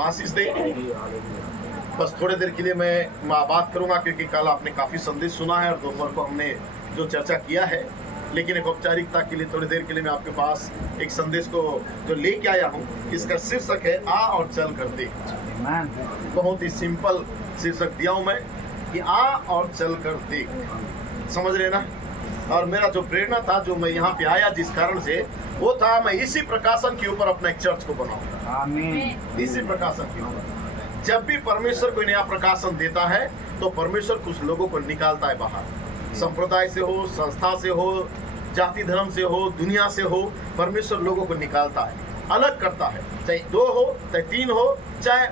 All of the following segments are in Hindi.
आशीष दे। बस थोड़ी देर के लिए मैं बात करूंगा क्योंकि कल आपने काफ़ी संदेश सुना है और दोपहर को हमने जो चर्चा किया है, लेकिन एक औपचारिकता के लिए थोड़ी देर के लिए मैं आपके पास एक संदेश को जो लेके आया हूं। इसका शीर्षक है आ और चल कर देख। बहुत ही सिंपल शीर्षक दिया हूं मैं कि आ और चल कर देख। समझ रहे ना? और मेरा जो प्रेरणा था, जो मैं यहाँ पे आया जिस कारण से, वो था मैं इसी प्रकाशन के ऊपर अपना एक चर्च को बनाऊं। आमीन। इसी प्रकाशन के ऊपर जब भी परमेश्वर कोई नया प्रकाशन देता है तो परमेश्वर कुछ लोगों को निकालता है बाहर। संप्रदाय से हो, संस्था से हो, जाति धर्म से हो, दुनिया से हो, परमेश्वर लोगों को निकालता है, अलग करता है। चाहे 2 हो, चाहे 3 हो, चाहे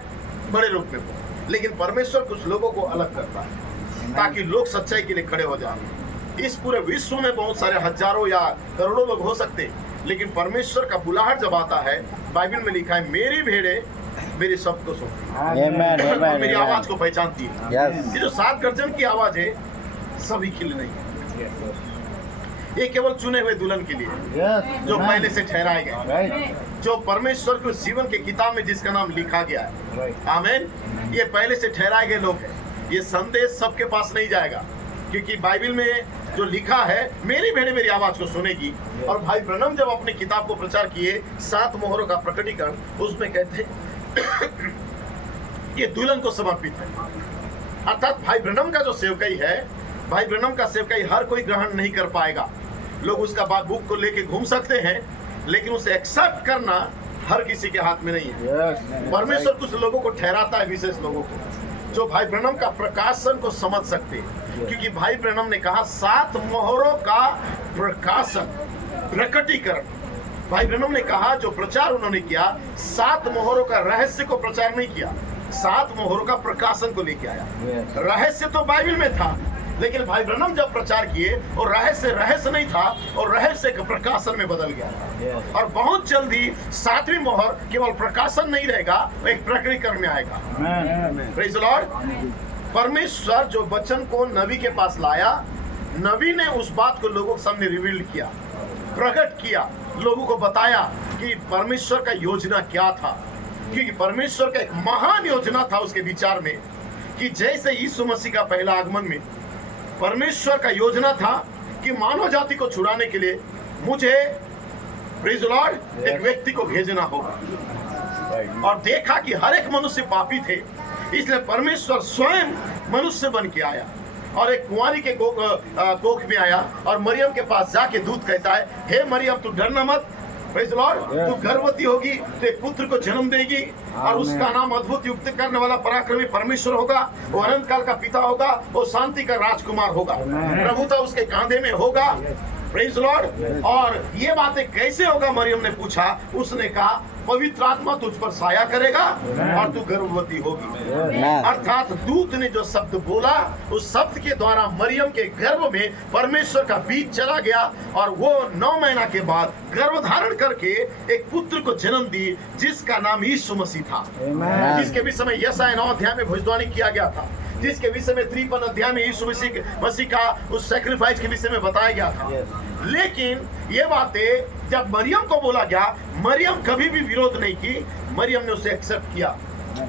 बड़े रूप में हो, लेकिन परमेश्वर कुछ लोगों को अलग करता है ताकि लोग सच्चाई के लिए खड़े हो जाए। इस पूरे विश्व में बहुत सारे हजारों या करोड़ों लोग हो सकते, लेकिन परमेश्वर का बुलाहट जब आता है, बाइबल में लिखा है मेरी भेड़े मेरे शब्द को सुनती, मेरी आवाज को पहचानती है। ये जो 7 गर्जन की आवाज है सभी के लिए नहीं है, ये केवल चुने हुए दुल्हन के लिए जो पहले से ठहराए गए, जो परमेश्वर के जीवन के किताब में जिसका नाम लिखा गया है। आमीन। ये पहले से ठहराए गए लोग हैं। ये संदेश सबके पास नहीं जाएगा क्योंकि बाइबल में जो लिखा है मेरी भेड़ें मेरी आवाज को सुनेगी। और भाई ब्रनम जब अपने किताब को प्रचार किए 7 मोहरों का प्रकटीकरण, उसमें कहते हैं ये दुल्हन को समर्पित है। अर्थात भाई ब्रनम का जो सेवकाई है, भाई ब्रनम का सेवकाई हर कोई ग्रहण नहीं कर पाएगा। लोग उसका बुक को लेके घूम सकते हैं, लेकिन उसे एक्सेप्ट करना हर किसी के हाथ में नहीं है। परमेश्वर कुछ लोगों को ठहराता है, विशेष लोगों को, जो भाई ब्रनम का प्रकाशन को समझ सकते हैं। क्योंकि भाई ब्रनम ने कहा 7 मोहरों का प्रकाशन, प्रकटीकरण। भाई ब्रनम ने कहा जो प्रचार उन्होंने किया, 7 मोहरों का रहस्य को प्रचार नहीं किया, 7 मोहरों का प्रकाशन को लेके आया। रहस्य तो बाइबल में था, लेकिन भाई ब्रनम जब प्रचार किए और रहस्य नहीं था और रहस्य के प्रकाशन में बदल गया। और बहुत जल्दी 7वीं मोहर केवल प्रकाशन नहीं रहेगा, एक प्रकटीकरण में आएगा। Praise the Lord. परमेश्वर जो वचन को नबी के पास लाया, नबी ने उस बात को लोगों के सामने रिवील किया, प्रकट किया, लोगों को बताया कि परमेश्वर का योजना क्या था। क्योंकि परमेश्वर का एक महान योजना था उसके विचार में कि जैसे यीशु मसीह का पहला आगमन में परमेश्वर का योजना था कि मानव जाति को छुड़ाने के लिए मुझे, प्रेज़ द लॉर्ड, एक व्यक्ति को भेजना होगा। और देखा कि हर एक मनुष्य पापी थे, इसलिए परमेश्वर स्वयं मनुष्य बन के आया और एक कुंवारी के कोख में आया और मरियम के पास जाके दूत कहता है, हे मरियम तू डरना मत, प्रेज़ द लॉर्ड, तू गर्भवती होगी तो एक पुत्र को जन्म देगी और उसका नाम अद्भुत युक्त करने वाला पराक्रमी परमेश्वर होगा। वो अनंत काल का पिता होगा, वो शांति का राजकुमार होगा, प्रभुता उसके कांधे में होगा। Praise the Lord. और ये बातें कैसे होगा, मरियम ने पूछा। उसने कहा पवित्र आत्मा तुझ पर साया करेगा और तू गर्भवती होगी। अर्थात दूत ने जो शब्द बोला, उस शब्द के द्वारा मरियम के गर्भ में परमेश्वर का बीज चला गया और वो 9 महीना के बाद गर्भधारण करके एक पुत्र को जन्म दी जिसका नाम यीशु मसीह था, जिसके विषय में यशायाह 9 अध्याय में भविष्यवाणी किया गया था, जिसके विषय में 53 अध्याय में यीशु मसीह का उस सैक्रिफाइस के विषय में बताया गया था। लेकिन ये बातें जब मरियम को बोला गया, मरियम कभी भी विरोध नहीं की, मरियम ने उसे एक्सेप्ट किया,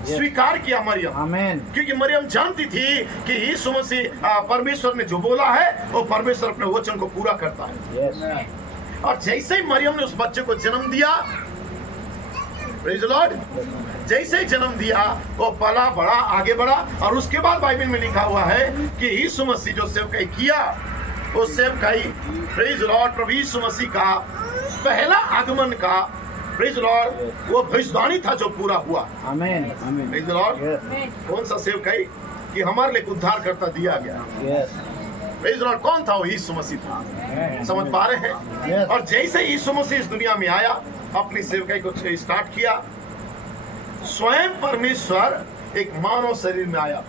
स्वीकार किया मरियम। आमीन। क्योंकि मरियम जानती थी कि यीशु मसीह परमेश्वर ने जो बोला है वो परमेश्वर अपने वचन को पूरा करता है। और जैसे ही मरियम ने उस बच्चे को जन्म दिया, प्रेज़ द लॉर्ड, जैसे ही जन्म दिया वो पला बड़ा, आगे बढ़ा। और उसके बाद बाइबल में लिखा हुआ है कि यीशु मसीह जो सेवकाई किया, वो सेवकाई, प्रेज़ द लॉर्ड, प्रभु यीशु मसीह का पहला आगमन का, प्रेज़ द लॉर्ड, वो भविष्यवाणी था जो पूरा हुआ। आमीन। Praise the Lord. कौन सा सेवकाई? कि हमारे लिए उद्धार करता दिया गया। Praise the Lord. कौन था वो? यीशु मसीह था। समझ पा रहे हैं? और जैसे यीशु मसीह इस दुनिया में आया, अपनी सेवकाई को स्टार्ट किया, स्वयं परमेश्वर एक मानव शरीर में आया।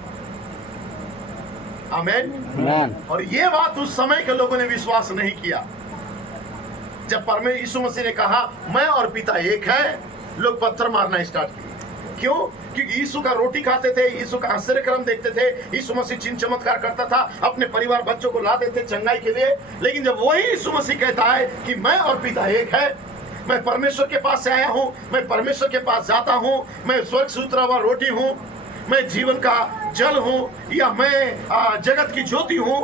आमीन। और ये बात उस समय के लोगों ने विश्वास नहीं किया। जब परमेश्वर यीशु मसीह ने कहा मैं और पिता एक है, लोग पत्थर मारना स्टार्ट किए। क्यों? क्योंकि यीशु का रोटी खाते थे, यीशु का आश्चर्य कर्म देखते थे, यीशु मसीह चिन्ह चमत्कार करता था, अपने परिवार बच्चों को लाते थे चंगाई के लिए। लेकिन जब वही यीशु मसीह कहता है कि मैं और पिता एक है, मैं परमेश्वर के पास से आया हूँ, मैं परमेश्वर के पास जाता हूँ, मैं स्वर्ग से उतरा हुआ रोटी हूँ, मैं जीवन का जल हूँ, या मैं जगत की ज्योति हूँ,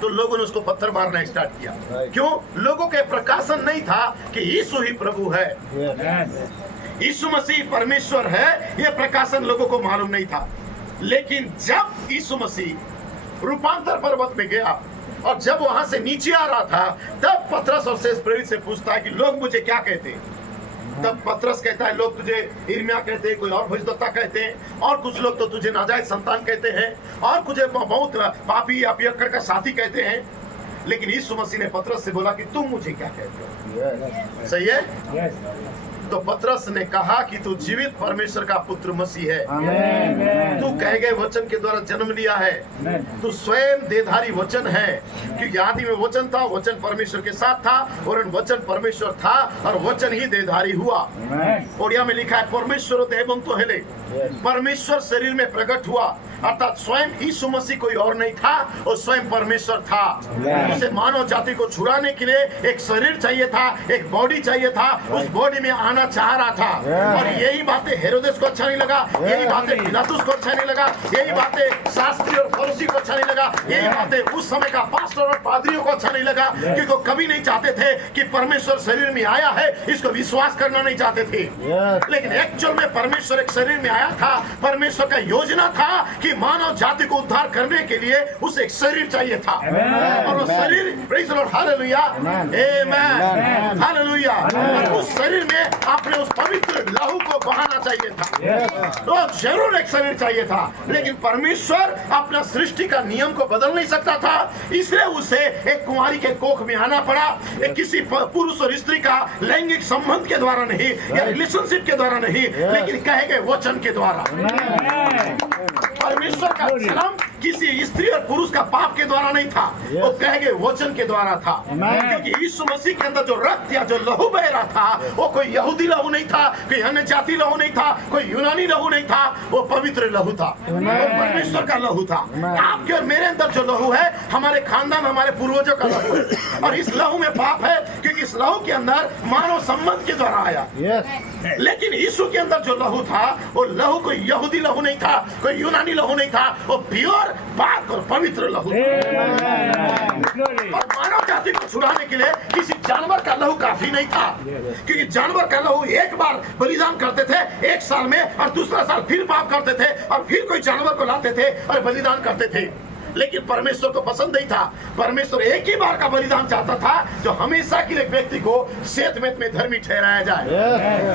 तो लोगों ने उसको पत्थर मारना स्टार्ट किया। क्यों? लोगों के प्रकाशन नहीं था कि यीशु ही प्रभु है, यीशु मसीह परमेश्वर है, यह प्रकाशन लोगों को मालूम नहीं था। लेकिन जब यीशु मसीह रूपांतर पर्वत में गया और जब वहां से नीचे आ रहा था, तब पतरस और शेष प्रेरित से पूछता है कि लोग मुझे क्या कहते हैं। तब पतरस कहता है, लोग तुझे यिर्मयाह कहते हैं, कोई और भविष्यद्वक्ता कहते हैं, और कुछ लोग तो तुझे नाजायज संतान कहते हैं, और कुछ बहुत पापी या पियक्कड़ का साथी कहते हैं। लेकिन यीशु मसीह ने पतरस से बोला कि तुम मुझे क्या कहते हो। सही है? तो पतरस ने कहा कि तू जीवित परमेश्वर का पुत्र मसीह है, तू कहे गए वचन के द्वारा जन्म लिया है, तू स्वयं देहधारी वचन है, क्योंकि आदि में वचन था, वचन परमेश्वर के साथ था, और वचन परमेश्वर था, और वचन ही देहधारी हुआ। ओडिया में लिखा है, परमेश्वर देहबंतो हेले, परमेश्वर शरीर में प्रकट हुआ, अर्थात स्वयं यीशु मसीह कोई और नहीं था, और स्वयं परमेश्वर था। उसे मानव जाति को छुड़ाने के लिए एक शरीर चाहिए था, एक बॉडी चाहिए था, उस बॉडी में आना चाह रहा था। और यही बातें हेरोदेस को अच्छा नहीं लगा, यही बातें पिलातुस को अच्छा नहीं लगा, यही बातें शास्त्री और फरीसी को अच्छा नहीं लगा, यही बातें उस समय का पास्टर और पादरियों को अच्छा नहीं लगा, क्योंकि वो कभी नहीं चाहते थे कि परमेश्वर शरीर में आया है, इसको विश्वास करना नहीं चाहते थे। लेकिन एक्चुअल में परमेश्वर एक शरीर में आया था। परमेश्वर का योजना था कि मानव जाति को उद्धार करने के लिए उसे एक शरीर चाहिए था, और वो शरीर, praise the Lord, hallelujah, amen, hallelujah, उस शरीर में आपने उस पवित्र लहू को बहाना चाहिए था। तो जरूर एक शरीर चाहिए था, लेकिन परमेश्वर अपना सृष्टि का नियम को बदल नहीं सकता था, इसलिए उसे एक कुंवारी के कोख में आना पड़ा। एक किसी पुरुष और स्त्री का लैंगिक संबंध के द्वारा नहीं, या रिलेशनशिप के द्वारा नहीं, लेकिन कहे गए वचन के द्वारा। परमेश्वर का जन्म किसी स्त्री और पुरुष का पाप के द्वारा नहीं था, वो कहे गए वचन के द्वारा था। क्योंकि यीशु मसीह के अंदर जो रक्त या जो लहू बह रहा था, वो कोई यहूदी लहू नहीं था, कोई अन्य जाति लहू नहीं था, कोई यूनानी लहू नहीं था, वो पवित्र लहू था, वो परमेश्वर का लहू था। आपके और मेरे अंदर जो लहू है, हमारे खानदान, हमारे पूर्वजों का लहू है, और इस लहू में पाप है, क्योंकि इस लहू के अंदर मानव संबंध के द्वारा आया। लेकिन यीशु के अंदर जो लहू था, वो लहू कोई यहूदी लहू नहीं था, कोई यूनानी लहू नहीं था, वो प्योर पाक और पवित्र लहू। और मानव जाति को छुड़ाने के लिए किसी जानवर का लहू काफी नहीं था, क्योंकि जानवर का लहू एक बार बलिदान करते थे एक साल में, और दूसरा साल फिर पाप करते थे, और फिर कोई जानवर को लाते थे और बलिदान करते थे। लेकिन परमेश्वर को पसंद नहीं था। परमेश्वर एक ही बार का बलिदान चाहता था, जो हमेशा के लिए व्यक्ति को सेतमेत में धर्मी ठहराया जाए।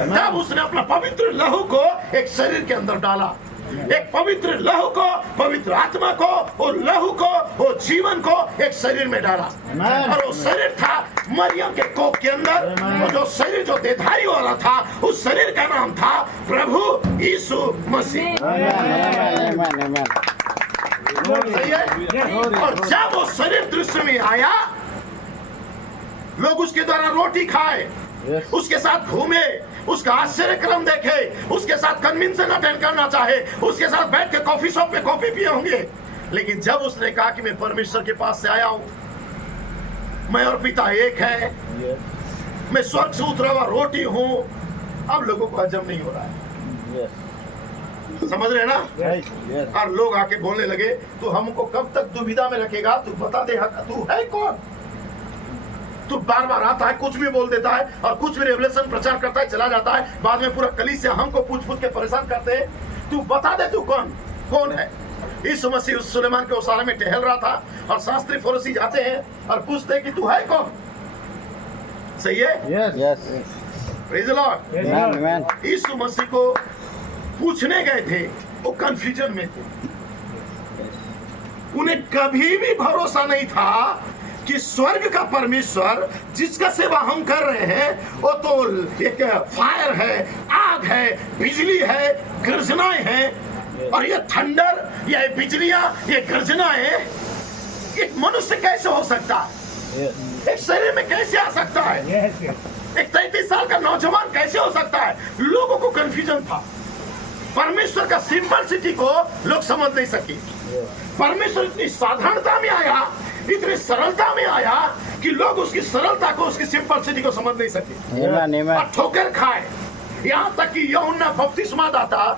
तब उसने अपना पवित्र लहू को एक शरीर के अंदर डाला, एक पवित्र लहू को, पवित्र आत्मा को, और लहू को, वो जीवन को एक शरीर में डाला। और वो शरीर था मरियम के कोख के अंदर, और जो शरीर जो देहधारी वाला था, उस शरीर का नाम था प्रभु यीशु मसीह। सही है? और जब वो शरीर दृश्य में आया, लोग उसके द्वारा रोटी खाए, उसके साथ घूमे, उसका आश्चर्य क्रम देखे, उसके साथ कन्विंसन अटेंड करना चाहे, उसके साथ बैठ के कॉफी शॉप पे कॉफी पिए होंगे। लेकिन जब उसने कहा कि मैं परमेश्वर के पास से आया हूं, मैं और पिता एक है, मैं स्वर्ग से उतरा हुआ रोटी हूं, अब लोगों को हजम नहीं हो रहा है। समझ रहे ना? और लोग आके बोलने लगे, तू हमको कब तक दुविधा में रखेगा, तू बता दे तू है कौन। तू बार बार आता है, कुछ भी बोल देता है, और कुछ भी रेवलेशन प्रचार करता है, चला जाता है, बाद में पूरा कलीसिया हमको पूछ पूछ के परेशान करते हैं। तू बता दे तू कौन है। यीशु मसीह उस सुलेमान के ओसारे में टहल रहा था, और शास्त्री फरीसी जाते हैं और पूछते हैं कि तू है कौन। सही है? Praise the lord. यीशु मसीह को पूछने गए थे, वो कंफ्यूजन में थे। उन्हें कभी भी भरोसा नहीं था कि स्वर्ग का परमेश्वर जिसका सेवा हम कर रहे हैं, वो तो एक फायर है, आग है, बिजली है, गर्जनाएं हैं, और ये थंडर, ये बिजलियां, ये गर्जनाएं एक मनुष्य कैसे हो सकता है, एक शरीर में कैसे आ सकता है, एक 33 साल का नौजवान कैसे हो सकता है। लोगों को कंफ्यूजन था। परमेश्वर का सिंपलिसिटी को लोग समझ नहीं सके। परमेश्वर इतनी साधारणता में आया इतनी सरलता में आया कि लोग उसकी सरलता को, उसकी सिंपलिसिटी को समझ नहीं सके और ठोकर खाए। यहाँ तक कि यूहन्ना बपतिस्मा दाता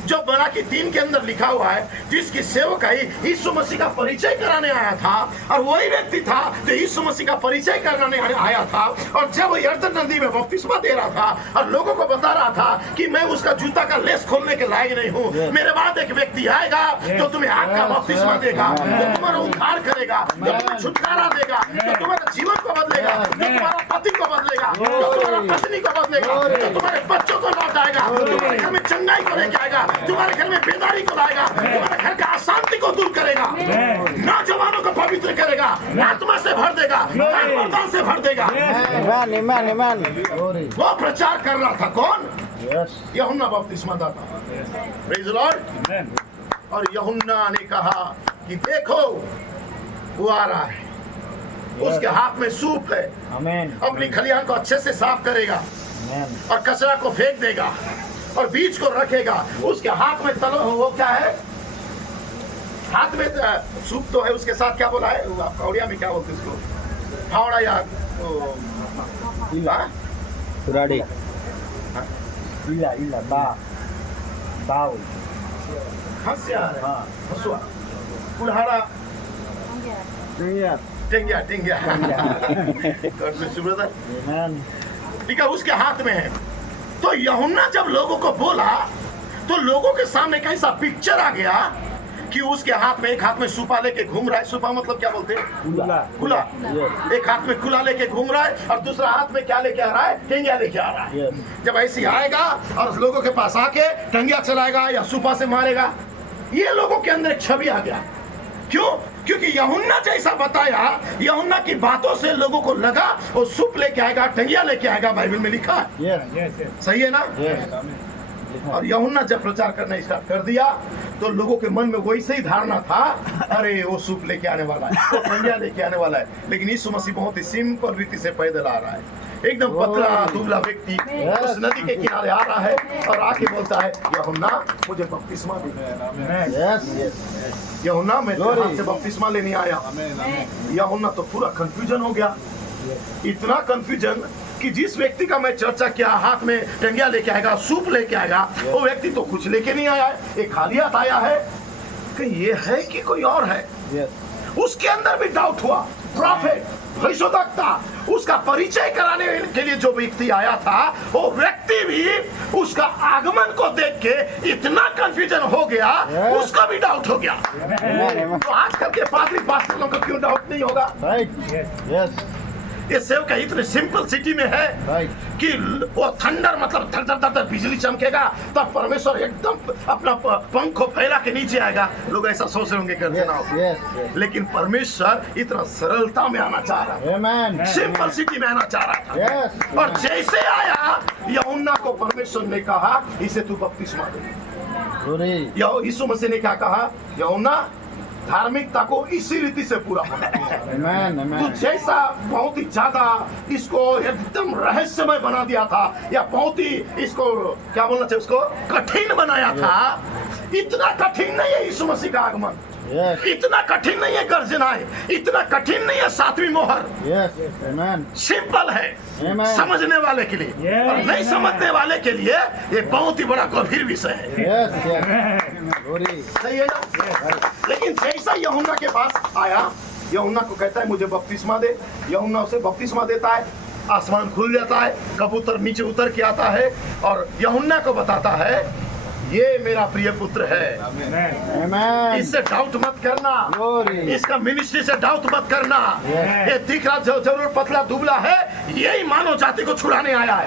जो मलाकी 3 के अंदर लिखा हुआ है, जिसकी सेवकाई यीशु मसीह का परिचय कराने आया था, और वही व्यक्ति था जो यीशु मसीह का परिचय कराने आया था। और जब वो यर्दन नदी में बपतिस्मा दे रहा था और लोगों को बता रहा था कि मैं उसका जूता का लेस खोलने के लायक नहीं हूँ, मेरे बाद एक व्यक्ति आएगा जो तुम्हें आग का बपतिस्मा देगा, जो तुम्हारा उद्धार करेगा, जो तुम्हें छुटकारा देगा, जो तुम्हारे जीवन को बदलेगा, जो तुम्हारा पति को बदलेगा, जो तुम्हारा पत्नी को बदलेगा, जो तुम्हारे बच्चों को लौटाएगा, तुम्हारे घर में चंगाई को लेके आएगा, तुम्हारे घर में बेदारी को लाएगा, तुम्हारे घर का अशांति को दूर करेगा, नौजवानों को पवित्र करेगा, आत्मा से भर देगा, वरदान से भर देगा। वो प्रचार कर रहा था। कौन? यूहन्ना बपतिस्मा दाता। Praise the Lord. और यूहन्ना ने कहा कि देखो वो आ रहा है, उसके हाथ में सूप है, अपनी खलिहान को अच्छे से साफ करेगा और कचरा को फेंक देगा और बीज को रखेगा। उसके हाथ में तलो, वो क्या है? हाथ में सूप तो है, उसके साथ क्या बोला है? उड़िया में क्या बोलते उसको? फावड़ा या कुराड़ी, हंसुआ, कुल्हाड़ा, टेंगिया ठीक है, उसके हाथ में है। तो यूहन्ना जब लोगों को बोला तो लोगों के सामने कैसा पिक्चर आ गया कि उसके हाथ में, एक हाथ में सूपा लेके घूम रहा है। सूपा मतलब क्या बोलते हैं? कुला। एक हाथ में कुला लेके घूम रहा है और दूसरा हाथ में क्या लेके आ रहा है? टंगिया लेके आ रहा है। जब ऐसे आएगा और लोगों के पास आके टंगिया चलाएगा या सूपा से मारेगा, ये लोगों के अंदर एक छवि आ गया। क्यों? क्योंकि यूहन्ना जैसा बताया, यूहन्ना की बातों से लोगों को लगा वो सूप लेके आएगा, टंगिया लेके आएगा। बाइबल में लिखा है। सही है ना? और यूहन्ना जब प्रचार करना स्टार्ट कर दिया तो लोगों के मन में वैसे ही धारणा था, अरे वो सूप लेके आने वाला है, वो टंगिया लेके आने वाला है। लेकिन यीशु मसीह बहुत ही सिंपल रीति से पैदल आ रहा है। एकदम पतला दुबला व्यक्ति उस नदी के किनारे आ रहा है और आके बोलता है, यूहन्ना मुझे बपतिस्मा दे। यूहन्ना मैं तेरे हाथ से बपतिस्मा लेने आया। यूहन्ना तो पूरा कंफ्यूजन हो गया, इतना कंफ्यूजन कि जिस व्यक्ति का मैं चर्चा किया हाथ में टंगिया लेके आएगा, सूप लेके आएगा, वो व्यक्ति तो कुछ लेके नहीं आया है, एक खाली हाथ आया है। कि ये है कि कोई और है? उसके अंदर भी डाउट हुआ। प्रॉफिट, भविष्यवक्ता, उसका परिचय कराने के लिए जो व्यक्ति आया था, वो व्यक्ति भी उसका आगमन को देख के इतना कंफ्यूजन हो गया, उसका भी डाउट हो गया। तो आजकल के पादरी पास्टरों का क्यों डाउट नहीं होगा? ये सेवका इतने सिंपल सिटी में है कि वो थंडर मतलब थर बिजली चमकेगा तब परमेश्वर एकदम अपना पंख फैला के नीचे आएगा। लोग ऐसा सोच रहे होंगे गर्जना, लेकिन परमेश्वर इतना सरलता में आना चाह रहा है, सिंपल सिटी में आना चाह रहा था। और जैसे आया यूहन्ना को परमेश्वर ने कहा, इसे तू बपतिस्मा दे। यीशु मसीह ने क्या कहा? यूहन्ना धार्मिकता को इसी रीति से पूरा होना। तो जैसा बहुत ही ज्यादा इसको एकदम रहस्यमय बना दिया था, या बहुत ही इसको क्या बोलना चाहिए, उसको कठिन बनाया था। इतना कठिन नहीं है यीशु मसीह का आगमन, इतना कठिन नहीं है गर्जनाएं, इतना कठिन नहीं है सातवीं मोहर। सिंपल है समझने वाले के लिए, और नहीं समझने वाले के लिए ये बहुत ही बड़ा गंभीर विषय है। सही है ना? लेकिन जैसा यूहन्ना के पास आया, यूहन्ना को कहता है मुझे बपतिस्मा दे। यूहन्ना उसे बपतिस्मा देता है, आसमान खुल जाता है, कबूतर नीचे उतर के आता है और यूहन्ना को बताता है ये मेरा प्रिय पुत्र है, इससे डाउट मत करना, इसका मिनिस्ट्री से डाउट मत करना। ये दिख रहा जरूर पतला दुबला है, यही मानव जाति को छुड़ाने आया है।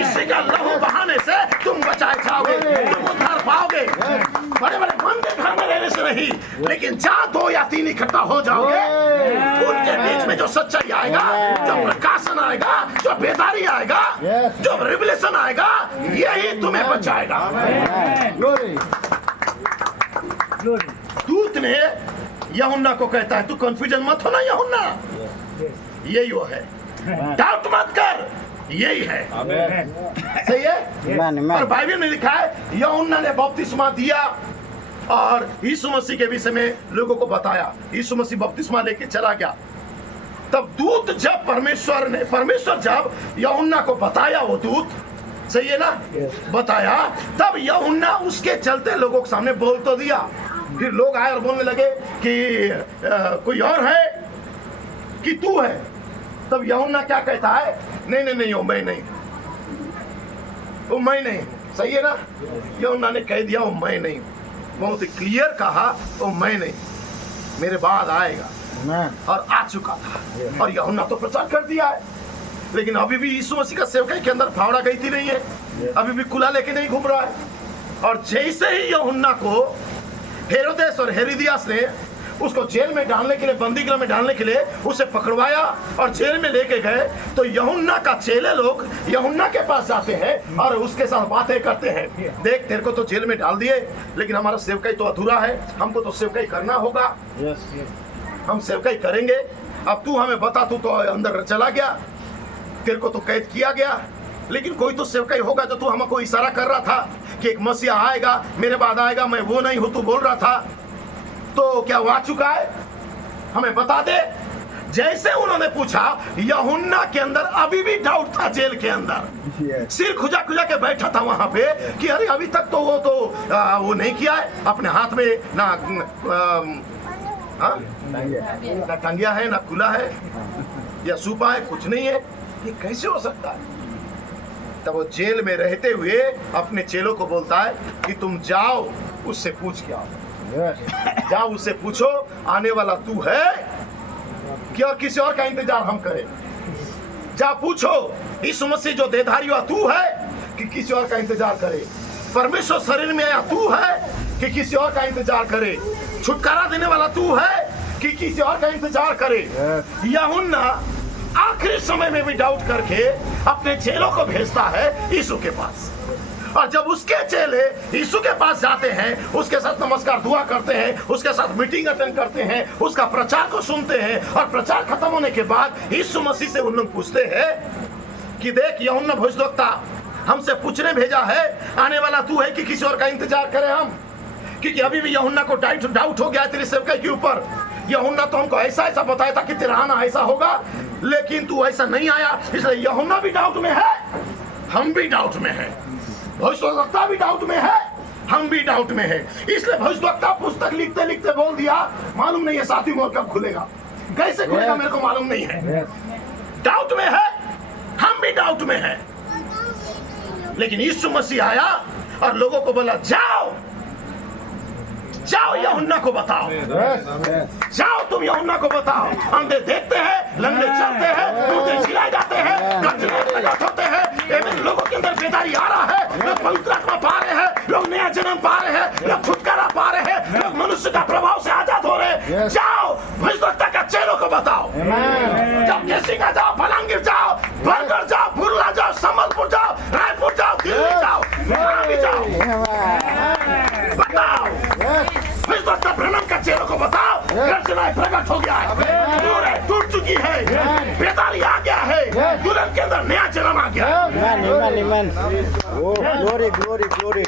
इसी का लहू बहाने से तुम बचाए जाओगे, तुम उद्धार पाओगे। बड़े बड़े मंदिर घर में रहने से नहीं, लेकिन जहाँ 2 या 3 इकट्ठा हो जाओगे, उनके बीच में जो सच्चाई आएगा, जो प्रकाशन आएगा, जो बेदारी आएगा, जो रिवलेशन आएगा, यही तुम्हें बचाएगा। दूत ने यूहन्ना को कहता है तू कंफ्यूजन मत होना यूहन्ना, यही वो है, डाउट मत कर, यही है। सही है? और बाइबल में लिखा है यूहन्ना ने बपतिस्मा दिया और यीशु मसीह के विषय में लोगों को बताया। यीशु मसीह बपतिस्मा लेके चला गया, तब दूत जब परमेश्वर जब यूहन्ना को बताया, वो दूत, सही है ना, बताया, तब यूहन्ना उसके चलते लोगों के सामने बोल तो दिया। फिर लोग आए और बोलने लगे कि कोई और है कि तू है। तब यूहन्ना क्या कहता है, नहीं, वो मैं नहीं, वो मैं नहीं। सही है ना, यूहन्ना ने कह दिया वो मैं नहीं, बहुत ही क्लियर कहा वो मैं नहीं, मेरे बाद आएगा और आ चुका था। और यूहन्ना तो प्रचार कर दिया है, लेकिन अभी भी यीशु मसीह का सेवकाई के अंदर फावड़ा गई नहीं है, अभी भी कुला लेके नहीं घूम रहा है। और जैसे ही यूहन्ना को हेरोदेस और हेरोदियास ने उसको जेल में डालने के लिए, बंदीगृह में डालने के लिए उसे पकड़वाया और जेल में लेके गए, तो यूहन्ना का चेले लोग यूहन्ना के पास जाते हैं और उसके साथ बातें करते हैं। देख, तेरे को तो जेल में डाल दिए, लेकिन हमारा सेवकाई तो अधूरा है, हमको तो सेवकाई करना होगा। हम सेवकाई करेंगे, अब तू हमें बता, तू तो अंदर चला गया, तेरे को तो कैद किया गया, लेकिन कोई तो सेवकाई होगा जो तू हमको इशारा कर रहा था कि एक मसीहा आएगा, मेरे बाद आएगा, मैं वो नहीं हूं, तू बोल रहा था, तो क्या वो आ चुका है, हमें बता दे। जैसे उन्होंने पूछा, यूहन्ना के अंदर अभी भी डाउट था, जेल के अंदर सिर खुजा खुजा के बैठा था वहां पे कि अरे अभी तक तो वो नहीं किया है, अपने हाथ में ना टंगिया है, ना खुला है, या सूपा है, कुछ नहीं है, ये कैसे हो सकता है। तब वो जेल में रहते हुए अपने चेलों को बोलता है कि तुम जाओ उससे पूछ के आओ, जाओ उससे पूछो आने वाला तू है कि और किसी और का इंतजार हम करें। जा पूछो यीशु मसीह जो देहधारी हुआ तू है कि किसी और का इंतजार करे, परमेश्वर शरीर में आया तू है कि किसी और का इंतजार करे, छुटकारा देने वाला तू है कि किसी और का इंतजार करे। यूहन्ना आखिरी समय में भी डाउट करके अपने चेलों को भेजता है यीशु के पास, और जब उसके चेले यीशु के पास जाते हैं, उसके साथ नमस्कार दुआ करते हैं, उसके साथ मीटिंग अटेंड करते हैं, उसका प्रचार को सुनते हैं, और प्रचार खत्म होने के बाद यीशु मसीह से उन लोग पूछते हैं कि देख, यूहन्ना भविष्यद्वक्ता हमसे पूछने भेजा है, आने वाला तू है कि किसी और का इंतजार करें हम, क्योंकि अभी भी यूहन्ना को डाउट हो गया तेरी सेवकाई के ऊपर। यूहन्ना तो हमको ऐसा बताया था कि तेरा आना ऐसा होगा, लेकिन तू ऐसा नहीं आया, इसलिए यूहन्ना भी डाउट में है, हम भी डाउट में है, भविष्यद्वक्ता भी डाउट में है, हम भी डाउट में है। इसलिए भविष्यद्वक्ता पुस्तक लिखते लिखते बोल दिया, मालूम नहीं है 7वीं मोहर कब खुलेगा, कैसे खुलेगा मेरे को मालूम नहीं है, डाउट में है, हम भी डाउट में है। लेकिन यीशु मसीह आया और लोगों को बोला, जाओ जाओ यूहन्ना को बताओ, जाओ तुम यूहन्ना को बताओ, अंधे देखते हैं, लंगड़े चलते हैं, मुर्दे जिलाए जाते हैं, प्रकट होते हैं, लोगों के अंदर बेदारी आ रहा है, लोग पवित्र आत्मा पा रहे हैं, लोग नया जन्म पा रहे हैं, लोग छुटकारा पा रहे हैं, लोग मनुष्य का प्रभाव से आजाद हो रहे हैं। जाओ भविष्यद्वक्ता का चेलों को बताओ, जब केसिंगा जाओ, फलांगीर जाओ, बरगढ़ जाओ, बुरला जाओ, संबलपुर जाओ, रायपुर जाओ, दिल्ली जाओ, जहाँ भी जाओ, बताओ भविष्यद्वक्ता ब्रह्म का चेलों को बताओ, गर्जना प्रकट हो गया है, नूर है टूट चुकी है, बेदारी आ गया है, दुल्हन के अंदर नया जन्म आ गया। Glory glory glory.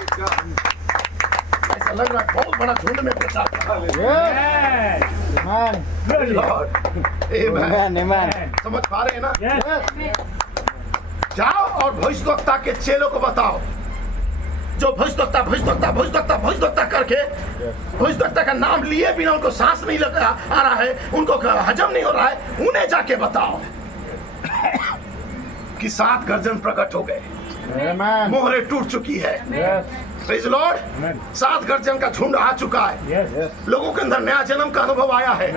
ऐसा लग रहा है बहुत बड़ा झुंड में प्रचार कर रहा है। समझ पा रहे हैं ना? जाओ और भविष्यद्वक्ता के चेलों को बताओ, जो भविष्यद्वक्ता करके भविष्यद्वक्ता का नाम लिए बिना उनको सांस नहीं लगा आ रहा है, उनको हजम नहीं हो रहा है, उन्हें जाके बताओ कि 7 गर्जन प्रकट हो गए, मोहरें टूट चुकी है, प्रेज़ द लॉर्ड, 7 गर्जन का झुंड आ चुका है, लोगों के अंदर नया जन्म का अनुभव आया है,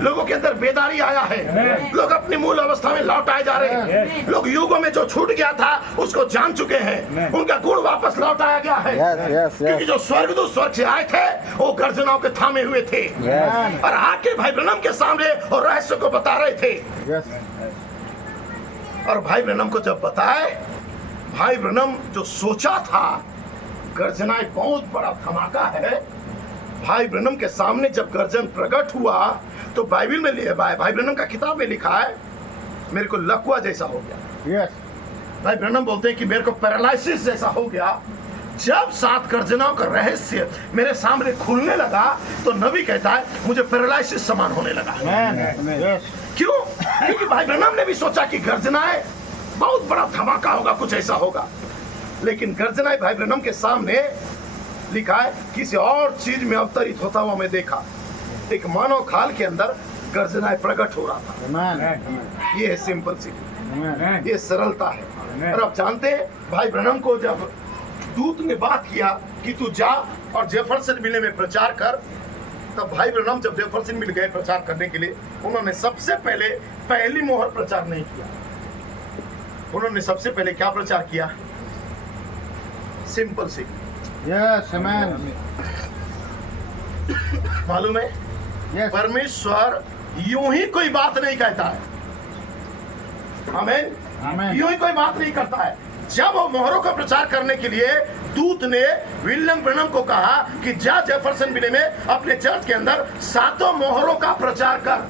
लोगों के अंदर बेदारी आया है, लोग अपनी मूल अवस्था में लौट आए जा रहे हैं, लोग युगों में जो छूट गया था उसको जान चुके हैं, उनका गुण वापस लौट आया गया है, क्योंकि जो स्वर्गदूत स्वर्ग से आए थे वो गर्जनाओं के थामे हुए थे और आके भाई ब्रह्म के सामने और रहस्य को बता रहे थे। और भाई ब्रह्म को जब बताए, भाई ब्रह्म जो सोचा था गर्जना एक बहुत बड़ा धमाका है, भाई ब्रह्म के सामने जब गर्जन प्रकट हुआ तो बाइबल में भाई ब्रह्म का किताब में लिखा है, मेरे को लकवा जैसा हो गया। भाई ब्रह्म बोलते हैं कि मेरे को पैरालिसिस जैसा हो गया, जब 7 गर्जनाओं का रहस्य मेरे सामने खुलने लगा तो नबी कहता है मुझे पैरालिसिस समान होने लगा। क्यों? क्योंकि भाई ब्रह्नम ने भी सोचा कि गर्जनाएं बहुत बड़ा धमाका होगा, कुछ ऐसा होगा, लेकिन गर्जनाएं भाई ब्रह्नम के सामने लिखा है किसी और चीज में अवतरित होता हुआ मैं देखा। एक मानव खाल के अंदर गर्जनाएं प्रकट हो रहा था। ये है सिंपलिसिटी, ये सरलता है। और आप जानते हैं भाई ब्रह्नम को जब दूत ने बात किया कि तू जा और जेफरसन मिले में प्रचार कर, तब भाई ब्रह्नम जब जेफरसन मिल गए प्रचार करने के लिए, उन्होंने सबसे पहले पहली मोहर प्रचार नहीं किया। उन्होंने सबसे पहले क्या प्रचार किया? सिंपलिसिटी। Yes, amen. मालूम है Yes. परमेश्वर यूं ही कोई बात नहीं कहता है। आमीन। Amen. यूं ही कोई बात नहीं करता है। जब वो मोहरों का प्रचार करने के लिए दूत ने विलियम ब्रनम को कहा कि जा जेफरसन विले में अपने चर्च के अंदर 7 मोहरों का प्रचार कर।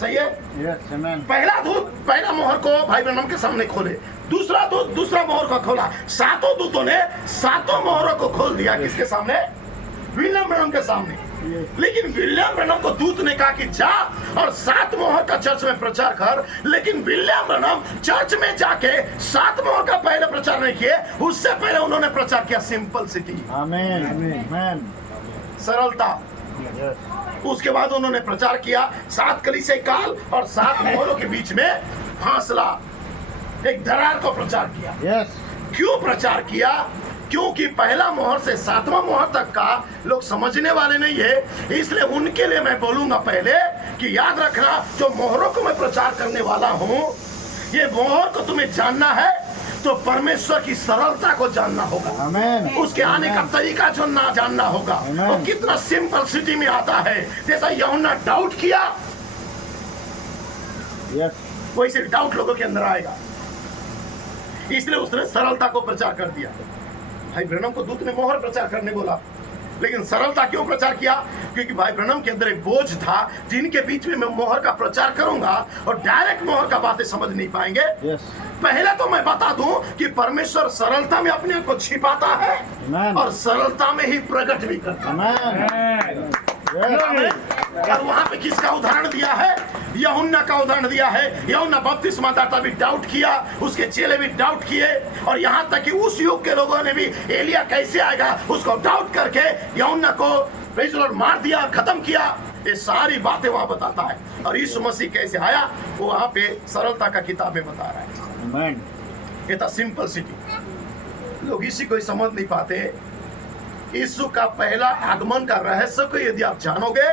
सही है? Yes, amen. पहला दूत पहला मोहर को भाई ब्रनम के सामने खोले, दूसरा दूत दूसरा मोहर को खोला, 7 दूतों ने 7 मोहरों को खोल दिया। किसके सामने? विलियम ब्रनम के सामने। लेकिन विलियम ब्रनम को दूत ने कहा कि जा और 7 मोहर का चर्च में प्रचार कर। लेकिन विलियम ब्रनम चर्च में जाके 7 मोहर का पहले प्रचार नहीं किए, उससे पहले उन्होंने प्रचार किया सिंपलिसिटी, Amen. Amen. सरलता। Yes. उसके बाद उन्होंने प्रचार किया 7 कलीसिया काल और 7 मोहरों के बीच में फासला, एक दरार को प्रचार किया। Yes. क्यों प्रचार किया? क्योंकि पहला मोहर से 7वां मोहर तक का लोग समझने वाले नहीं है, इसलिए उनके लिए मैं बोलूंगा पहले कि याद रखना, जो मोहरों को मैं प्रचार करने वाला हूं, ये मोहर को तुम्हें जानना है तो परमेश्वर की सरलता को जानना होगा। Amen. उसके आने का तरीका जो ना जानना होगा। Amen. वो कितना सिंपलिसिटी में आता है। जैसा यूहन्ना डाउट किया, Yes. वैसे डाउट लोगों के अंदर आएगा, इसलिए उसने सरलता को प्रचार कर दिया। भाई ब्रनम को दूत ने मोहर प्रचार करने बोला, लेकिन सरलता क्यों प्रचार किया? क्योंकि भाई ब्रनम के अंदर एक बोझ था, जिनके बीच में मैं मोहर का प्रचार करूंगा और डायरेक्ट मोहर का बातें समझ नहीं पाएंगे। Yes. पहले तो मैं बता दूं कि परमेश्वर सरलता में अपने आप को छिपाता है Amen. और सरलता में ही प्रकट भी करता Amen. है। Yes. और वहां पे किसका उदाहरण दिया है? यूहन्ना का उदाहरण दिया है। यूहन्ना बपतिस्मा दाता भी डाउट किया, उसके चेले भी डाउट किए, और यहाँ तक कि उस युग के लोगों ने भी एलिया कैसे आएगा उसको डाउट करके यूहन्ना को मार दिया, खत्म किया। ये सारी बातें वहां बताता है। और यीशु मसीह कैसे आया वो वहां पे सरलता का किताब में बता रहा है। Amen. ये था सिंपलिसिटी। लोग इसी को ही समझ नहीं पाते। यीशु का पहला आगमन का रहस्य को यदि आप जानोगे,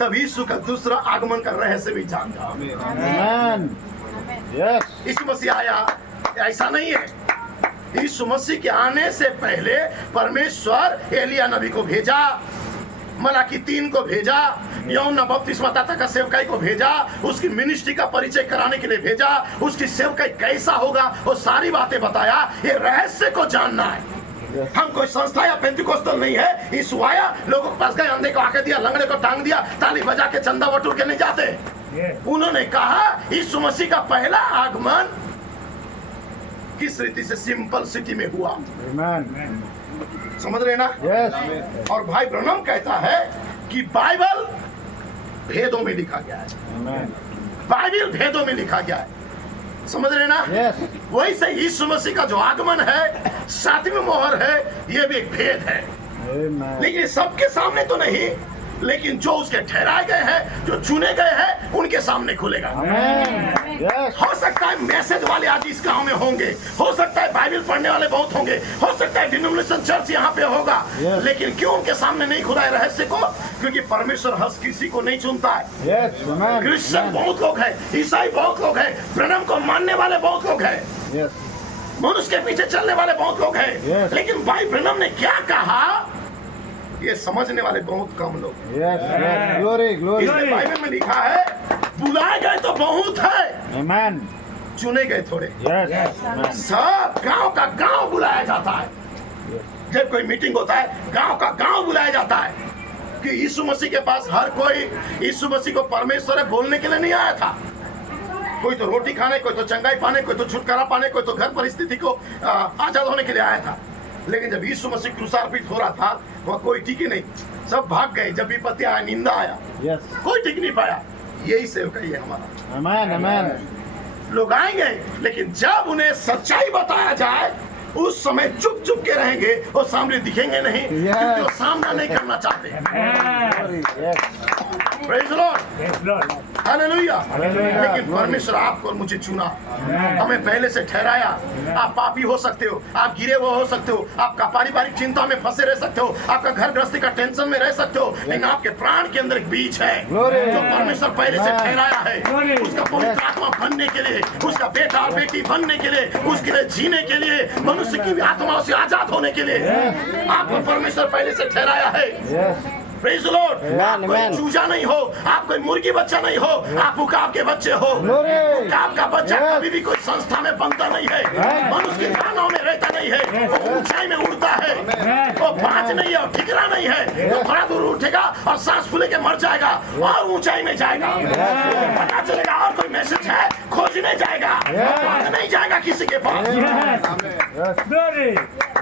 तब यीशु का दूसरा आगमन का रहस्य भी जान जाओगे। Amen. Yes. यीशु मसीह आया, ऐसा नहीं है। यीशु मसीह के आने से पहले परमेश्वर एलिया नबी को भेजा, मलाकी 3 को भेजा, यूहन्ना बपतिस्मा दाता का सेवकाई को भेजा, उसकी मिनिस्ट्री का परिचय कराने के लिए भेजा, उसकी सेवकाई कैसा होगा वो सारी बातें बताया। ये रहस्य को जानना है। Yes. हम कोई संस्था या पेंटिकोस्टल नहीं है। यीशु आया, लोगों के पास गए, अंधे को आके दिया, लंगड़े को टांग दिया, ताली बजा के चंदा बटोर के नहीं जाते। उन्होंने कहा यीशु मसीह का पहला आगमन किस रीति से? सिंपलिसिटी में हुआ। Amen. समझ रहे ना? Yes. और भाई ब्रनम कहता है कि बाइबल भेदों में लिखा गया है। Amen. बाइबल भेदों में लिखा गया है। समझ रहे ना? Yes. वही से यीशु मसीह का जो आगमन है, 7वीं मोहर है, ये भी एक भेद है। Amen. लेकिन सबके सामने तो नहीं, लेकिन जो उसके ठहराए गए हैं, जो चुने गए हैं, उनके सामने खुलेगा। Amen. Yes. हो सकता है मैसेज वाले आज इस गांव में होंगे, हो सकता है बाइबल पढ़ने वाले बहुत होंगे, हो सकता है डिनोमिनेशन चर्च यहाँ पे होगा। Yes. लेकिन क्यों उनके सामने नहीं खुला है रहस्य को? क्योंकि परमेश्वर हर किसी को नहीं चुनता है। Yes. Amen. Christian Amen. बहुत लोग हैं, ईसाई बहुत लोग हैं, ब्रनम को मानने वाले बहुत लोग हैं, Yes. मनुष्य के पीछे चलने वाले बहुत लोग हैं। Yes. लेकिन भाई ब्रनम ने क्या कहा, ये समझने वाले बहुत कम लोग हैं। Yes. Yes. Glory. Glory. इसलिए बाइबल में लिखा है, बुलाए गए तो बहुत है, Amen. चुने गए थोड़े। Yes. Amen. सब गांव का गांव बुलाया जाता है। Yes. जब कोई मीटिंग होता है, गांव का गांव बुलाया जाता है कि यीशु मसीह के पास हर कोई यीशु मसीह को परमेश्वर है बोलने के लिए नहीं आया था। कोई तो रोटी खाने, कोई तो चंगाई पाने, कोई तो छुटकारा पाने, कोई तो घर परिस्थिति को आजाद होने के लिए आया था। लेकिन जब यीशु मसीह क्रूसार्पित हो रहा था वहाँ कोई टिके नहीं, सब भाग गए। जब विपत्ति आया, निंदा आया, Yes. कोई टिक नहीं पाया। यही सेवकाई है हमारा। Amen. Amen. लोग आएंगे, लेकिन जब उन्हें सच्चाई बताया जाए उस समय चुप चुप के रहेंगे और सामने दिखेंगे नहीं, क्योंकि वो सामना नहीं करना चाहते। Glory. Yes. Praise the Lord. Yes, Lord. Hallelujah. Hallelujah. लेकिन परमेश्वर आपको और मुझे चुना, हमें पहले से ठहराया। आप पापी हो सकते हो, आप गिरे हुए हो सकते हो, आपका पारिवारिक चिंता में फंसे रह सकते हो, आपका घर गृहस्थी का टेंशन में रह सकते हो, लेकिन आपके प्राण के अंदर एक बीज है Glory. जो परमेश्वर पहले से ठहराया है। Glory. उसका पवित्र आत्मा बनने के लिए, उसका बेटा और बेटी बनने के लिए, उसके लिए जीने के लिए, मनुष्य की आत्माओं से आजाद होने के लिए आपको परमेश्वर पहले से ठहराया है। Yes. Praise the Lord. Amen, आप कोई amen. चूजा नहीं हो, आप कोई मुर्गी बच्चा नहीं हो, आप उकाब के बच्चे हो। Glory. उकाब का बच्चा Yes. कभी भी कोई संस्था में बनता नहीं है, Right. मनुष्य की दानों में रहता नहीं है, वो ऊंचाई में उड़ता है, वो बाज नहीं है और ठिकरा नहीं है, वो थोड़ा दूर उठेगा और सांस फूले के मर जाएगा और ऊंचाई में जाएगा। उसे पता चलेगा और कोई मैसेज है, खोजने जाएगा, भाग नहीं जाएगा किसी के पास। Yes. Glory.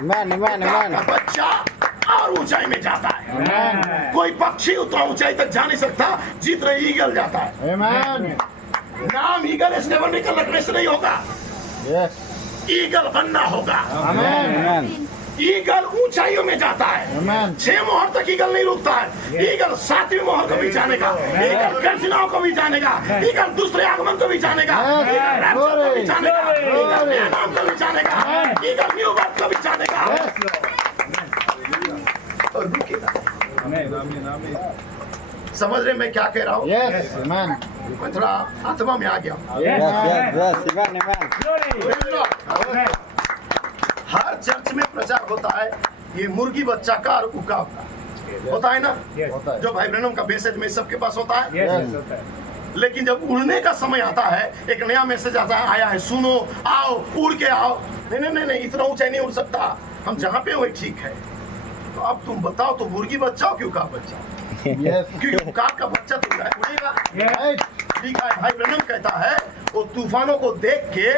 Amen. Amen. Amen. का बच्चा और ऊंचाई में जाता है। Amen. कोई पक्षी उतना ऊंचाई तक जा नहीं सकता जितना ईगल जाता है। Amen. नाम ईगल स्टेबल निकल रखने से नहीं होगा, Yes. ईगल बनना होगा। Amen. Amen. ईगल ऊंचाइयों में जाता है। Amen. 6 मोहर तक ईगल नहीं रुकता है, ईगल 7वीं मोहर को भी जानेगा, ईगल गर्जनाओं को भी जानेगा, ईगल दूसरे आगमन को भी जानेगा, ईगल रैप्चर को भी जानेगा, ईगल नया नाम को भी जानेगा, ईगल न्यू बर्थ को भी जानेगा और रुकेगा। समझ रहे मैं क्या कह रहा हूँ? Yes. Amen. मैं थोड़ा आत्मा में आ गया। Yes. Yes. Yes. Amen. Amen. Glory. हर चर्च में प्रचार होता है ये मुर्गी बच्चा का और उकाब का होता है ना, Yes. होता है। जो भाई ब्रैनम का मैसेज में सबके पास होता है। Yes, yes, होता है। लेकिन जब उड़ने का समय आता है, एक नया मैसेज आता है, आया है, सुनो, आओ, उड़ के आओ। नहीं नहीं नहीं नहीं, इतना ऊंचाई नहीं उड़ सकता, हम जहाँ पे वही ठीक है। तो अब तुम बताओ, तो मुर्गी बच्चा हो कि उकाब बच्चा? Yes. क्योंकि उकाब का बच्चा तो उड़ेगा। Yes. Right. ठीक है, भाई ब्रैनम कहता है वो तूफानों को देख के,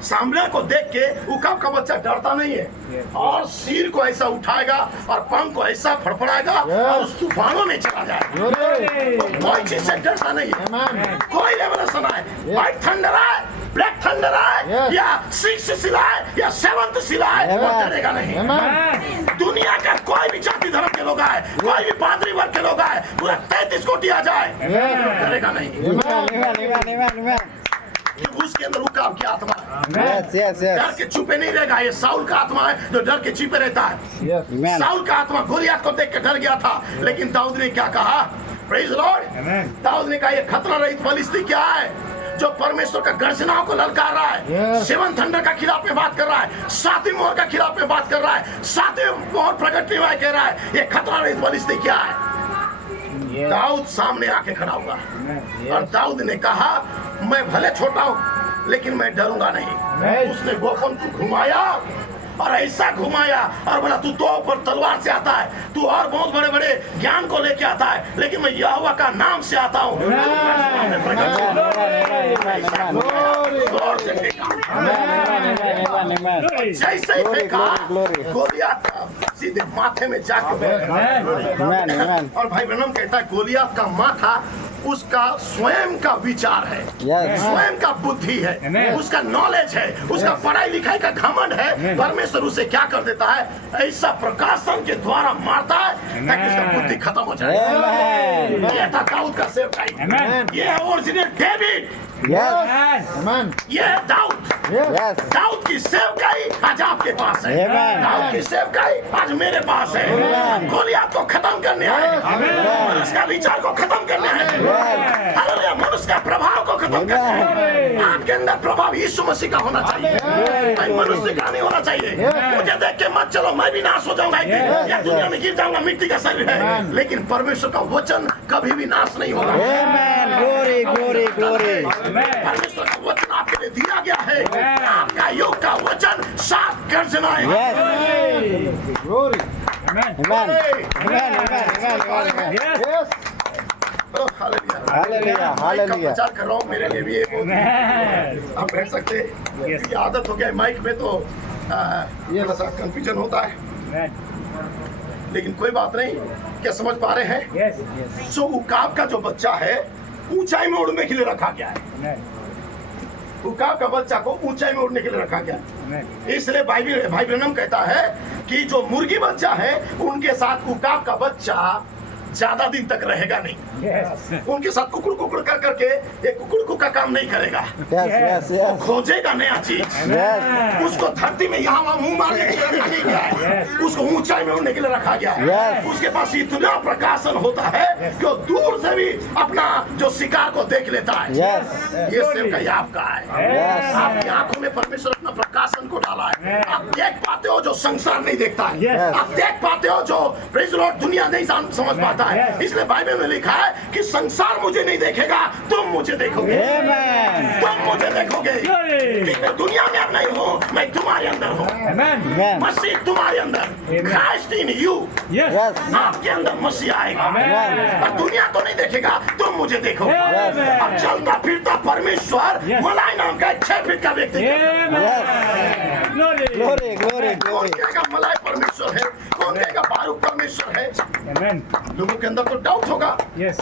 सामने को देख के उकाब का बच्चा डरता नहीं है और सिर को ऐसा उठाएगा और पंख को ऐसा फड़फड़ाएगा और उस तूफानों में चला जाएगा। Glory. वो कोई चीज से डरता नहीं है। Amen. कोई रेवलेशन आए, व्हाइट थंडर आए, ब्लैक थंडर आए, Yes. या 6 सिलाए या 7th सिलाए, वो Amen. डरेगा नहीं। Amen. दुनिया का कोई भी जाति धर्म के लोग आए, कोई भी पादरी वर्ग के लोग आए, पूरा 33 कोटि आ जाए, Yes. डरेगा नहीं, Amen. Amen. Amen. Amen. क्योंकि उसके अंदर उकाब की आत्मा है। Yes. Yes. डर Yes. के छुपे नहीं रहेगा। ये साउल का आत्मा है जो डर के छिपे रहता है। Yes. Amen. साउल का आत्मा गोलियत को देख के डर गया था, लेकिन दाऊद ने क्या कहा? Praise Lord. Amen. दाऊद ने कहा ये खतरा रहित फलिस्ती क्या है जो परमेश्वर का गर्जनाओं को ललकार रहा है, Yes. 7 थंडर का खिलाफ में बात कर रहा है, 7वीं मोहर का खिलाफ में बात कर रहा है, 7वीं मोहर प्रकट नहीं हुआ है, कह रहा है ये खतरा रहित फलिस्ती क्या है? Yes. दाऊद सामने आके खड़ा हुआ Amen. और दाऊद ने कहा मैं भले छोटा हूं लेकिन मैं डरूंगा नहीं। Right. उसने गोफन को घुमाया और ऐसा घुमाया और बोला तू तो ऊपर तलवार से आता है, तू और बहुत बड़े बड़े ज्ञान को लेके आता है, लेकिन मैं यहोवा का नाम से आता हूँ। Glory. जोर से फेंका। Amen. Amen. Amen. Amen. Glory. जैसे ही Glory, फेंका glory, glory. गोलियत सीधे माथे में जाके बैठ गया। Amen. Amen. और भाई ब्रैनम कहता है गोलियत का माथा उसका स्वयं का विचार है, Yes. स्वयं का बुद्धि है, Amen. उसका नॉलेज है, उसका पढ़ाई लिखाई का घमंड है। Amen. परमेश्वर उसे क्या कर देता है? ऐसा प्रकाशन के द्वारा मारता है ताकि उसका Amen. बुद्धि खत्म हो जाए। Amen. ये था दाऊद का सेवकाई, Amen. ये है ओरिजिनल डेविड, Yes. Amen. ये है दाऊद। Yes. दाऊद की सेवकाई आज आपके पास है, Amen. दाऊद की सेवकाई आज मेरे पास है। Amen. गोलियत को खत्म करने आए, Amen. मनुष्य का विचार को खत्म करने आए, Yes. हालेलुया, मनुष्य का प्रभाव को खत्म करने आए। आपके अंदर प्रभाव यीशु मसीह का होना चाहिए, भाई मनुष्य का नहीं होना चाहिए। मुझे देख के मत चलो मैं भी नाश हो जाऊंगा एक दिन, या दुनिया में गिर जाऊंगा, मिट्टी का शरीर है, Amen. लेकिन परमेश्वर का वचन कभी भी नाश नहीं होगा। Amen. Glory. Glory. Glory. परमेश्वर का वचन आपके लिए दिया गया है, आपका युग का वचन 7 गर्जनाएं हैं। Yes. Glory. Amen. Amen. Amen. Amen. Amen. Amen. Yes. Yes. ओ, हालेलुया। हालेलुया, मैं माइक का हालेलुया। प्रचार कर रहा हूँ, मेरे लिए भी ये बहुत- Amen. आप बैठ सकते हैं। Yes. ये आदत हो गया है माइक में, तो ये थोड़ा सा कंफ्यूजन होता है, Amen. लेकिन कोई बात नहीं। क्या समझ पा रहे हैं? Yes. सो उकाब का जो बच्चा है ऊंचाई में उड़ने के लिए रखा गया है। Amen. उकाब का बच्चा को ऊंचाई में उड़ने के लिए रखा गया है। Amen. इसलिए बाइबल भाई ब्रनम कहता है कि जो मुर्गी बच्चा है उनके साथ उकाब का बच्चा ज्यादा दिन तक रहेगा नहीं। Yes. उनके साथ कुकुड़ कुकुड़ कर करके ये कुकुड़ का काम नहीं करेगा, Yes, yes, yes. खोजेगा नया चीज। Amen. उसको धरती में यहाँ वहाँ मुंह मारने के लिए रखा नहीं गया है, Yes. उसको ऊंचाई में उड़ने के लिए रखा गया है। Yes. उसके पास इतना प्रकाशन होता है कि वो दूर से भी अपना जो शिकार को देख लेता है। Yes. ये सेवकाई आपका है। Yes. आपकी आंखों में परमेश्वर अपना प्रकाशन को डाला है। Yes. आप देख पाते हो जो संसार नहीं देखता है। Yes. आप देख पाते हो जो प्रेज़ द लॉर्ड दुनिया नहीं समझ पाता है। Yes. इसलिए बाइबल में लिखा है कि संसार मुझे नहीं देखेगा, तुम मुझे देखोगे। Amen. तुम मुझे देखोगे। Glory. कि मैं दुनिया में अब नहीं हूँ, मैं तुम्हारे अंदर हूँ। Amen. Amen. मसीह तुम्हारे अंदर, Amen. Christ in you, Yes. Yes. आपके अंदर मसीह आएगा। Amen. और दुनिया तो नहीं देखेगा, तुम मुझे देखोगे। Amen. अब चलता फिरता परमेश्वर Yes. मलाई नाम का एक 6 फीट का व्यक्ति। Amen. Glory. Glory, glory, कौन glory. कहेगा मलाई परमेश्वर है, कौन कहेगा बारूक परमेश्वर है? Amen. लोगों के अंदर तो डाउट होगा, Yes.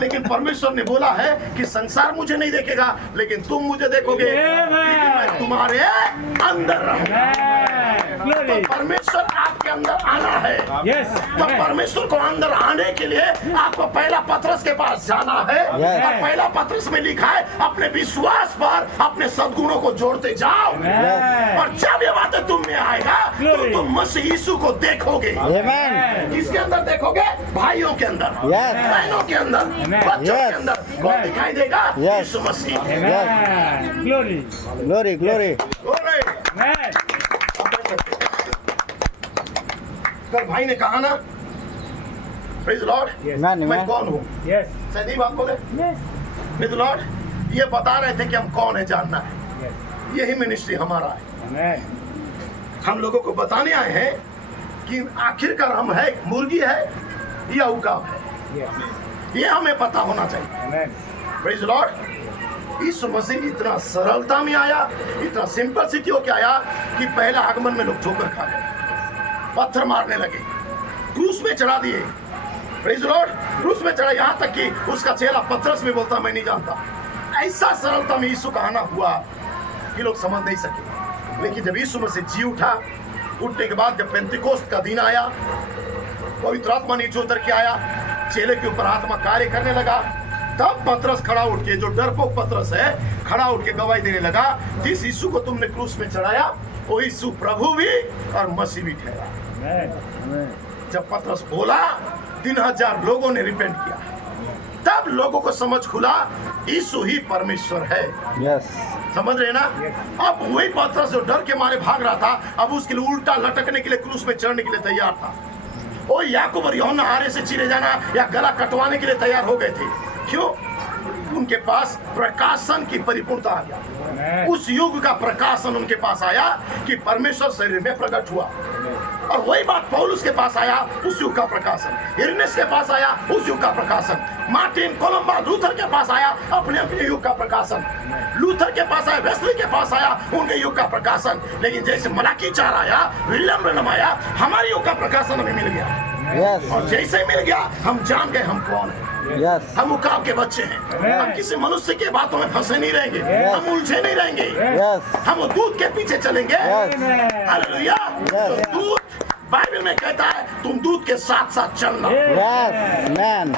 लेकिन परमेश्वर ने बोला है कि संसार मुझे नहीं देखेगा, लेकिन तुम मुझे देखोगे, Amen. क्योंकि मैं तुम्हारे अंदर रहूंगा। Amen. तो Glory. परमेश्वर आपके अंदर आना है। Yes. तो Amen. परमेश्वर को अंदर आने के लिए आपको पहला पत्रस के पास जाना है। Yes. और पहला पत्रस में लिखा है अपने विश्वास पर अपने सद्गुणों को जोड़ते जाओ। Amen. और जब ये बातें तुम में आएगा तो Glory. तुम मसीह यीशु को देखोगे। Amen. किसके अंदर देखोगे? भाइयों के अंदर, Yes. बहनों के अंदर, Amen. बच्चों के Yes. अंदर। कौन Amen. दिखाई देगा? Yes. यीशु मसीह। Amen. Glory. Glory, glory. Glory. Amen. आप देख सकते हैं। कल भाई ने कहा ना, praise the Lord, Yes. Amen, मैं amen. कौन हूँ? Yes. सही बात बोले? Yes. प्रेज़ द लॉर्ड, ये बता रहे थे कि हम कौन है, जानना है। Yes. यही मिनिस्ट्री हमारा है। Amen. हम लोगों को बताने आए हैं कि आखिरकार हम है मुर्गी है या उकाब है, Yes. ये हमें पता होना चाहिए। Amen. प्रेज़ द लॉर्ड, यीशु मसीह इतना सरलता में आया, इतना सिंपलिसिटी होके आया कि पहला आगमन में लोग ठोकर खा गए, पत्थर मारने लगे, क्रूस में चढ़ा दिए। प्रेज़ द लॉर्ड, क्रूस में चढ़ा, यहाँ तक कि उसका चेला पतरस भी बोलता मैं नहीं जानता। ऐसा सरलता में यीशु का आना हुआ कि लोग समझ नहीं सके। लेकिन जब यीशु मसीह जी उठा, उठने के बाद जब पेंतिकोस्त का दिन आया, पवित्र आत्मा नीचे उतर के आया, चेले के ऊपर आत्मा कार्य करने लगा, तब पतरस खड़ा उठ के, जो डरपोक पतरस है, खड़ा उठ के गवाही देने लगा, जिस यीशु को तुमने क्रूस में चढ़ाया वो यीशु प्रभु भी और मसीह भी ठहरा। Amen. जब पतरस बोला 3000 लोगों ने रिपेंट किया, तब लोगों को समझ खुला यीशु ही परमेश्वर है। Yes. समझ रहे ना? अब वही पतरस जो डर के मारे भाग रहा था, अब उसके लिए उल्टा लटकने के लिए क्रूस में चढ़ने के लिए तैयार था। वो याकूब और यूहन्ना आरे से चिरे जाना या गला कटवाने के लिए तैयार हो गए थे। क्यों? उनके पास प्रकाशन की परिपूर्णता आ गया। Amen. उस युग का प्रकाशन उनके पास आया कि परमेश्वर शरीर में प्रकट हुआ। और वही बात पौलुस के पास आया, उस युग का प्रकाशन। इरनेस के पास आया, उस युग का प्रकाशन। मार्टिन कोलंबा लूथर के पास आया, अपने अपने युग का प्रकाशन। लूथर के पास आया, वेस्ली के पास आया, उनके युग का प्रकाशन। लेकिन जैसे मलाकी 4 आया, विलियम ब्रैनम आया, हमारे युग का प्रकाशन हमें मिल गया। Yes. और जैसे मिल गया, हम जान गए हम कौन हैं। Yes. हम उकाब के बच्चे हैं। हम किसी मनुष्य के बातों में फंसे नहीं रहेंगे, Yes. हम उलझे नहीं रहेंगे, Yes. हम वो दूध के पीछे चलेंगे। Yes. Amen. हालेलुया। Yes. तो दूध बाइबल में कहता है तुम दूध के साथ साथ चलना। Yes. Amen.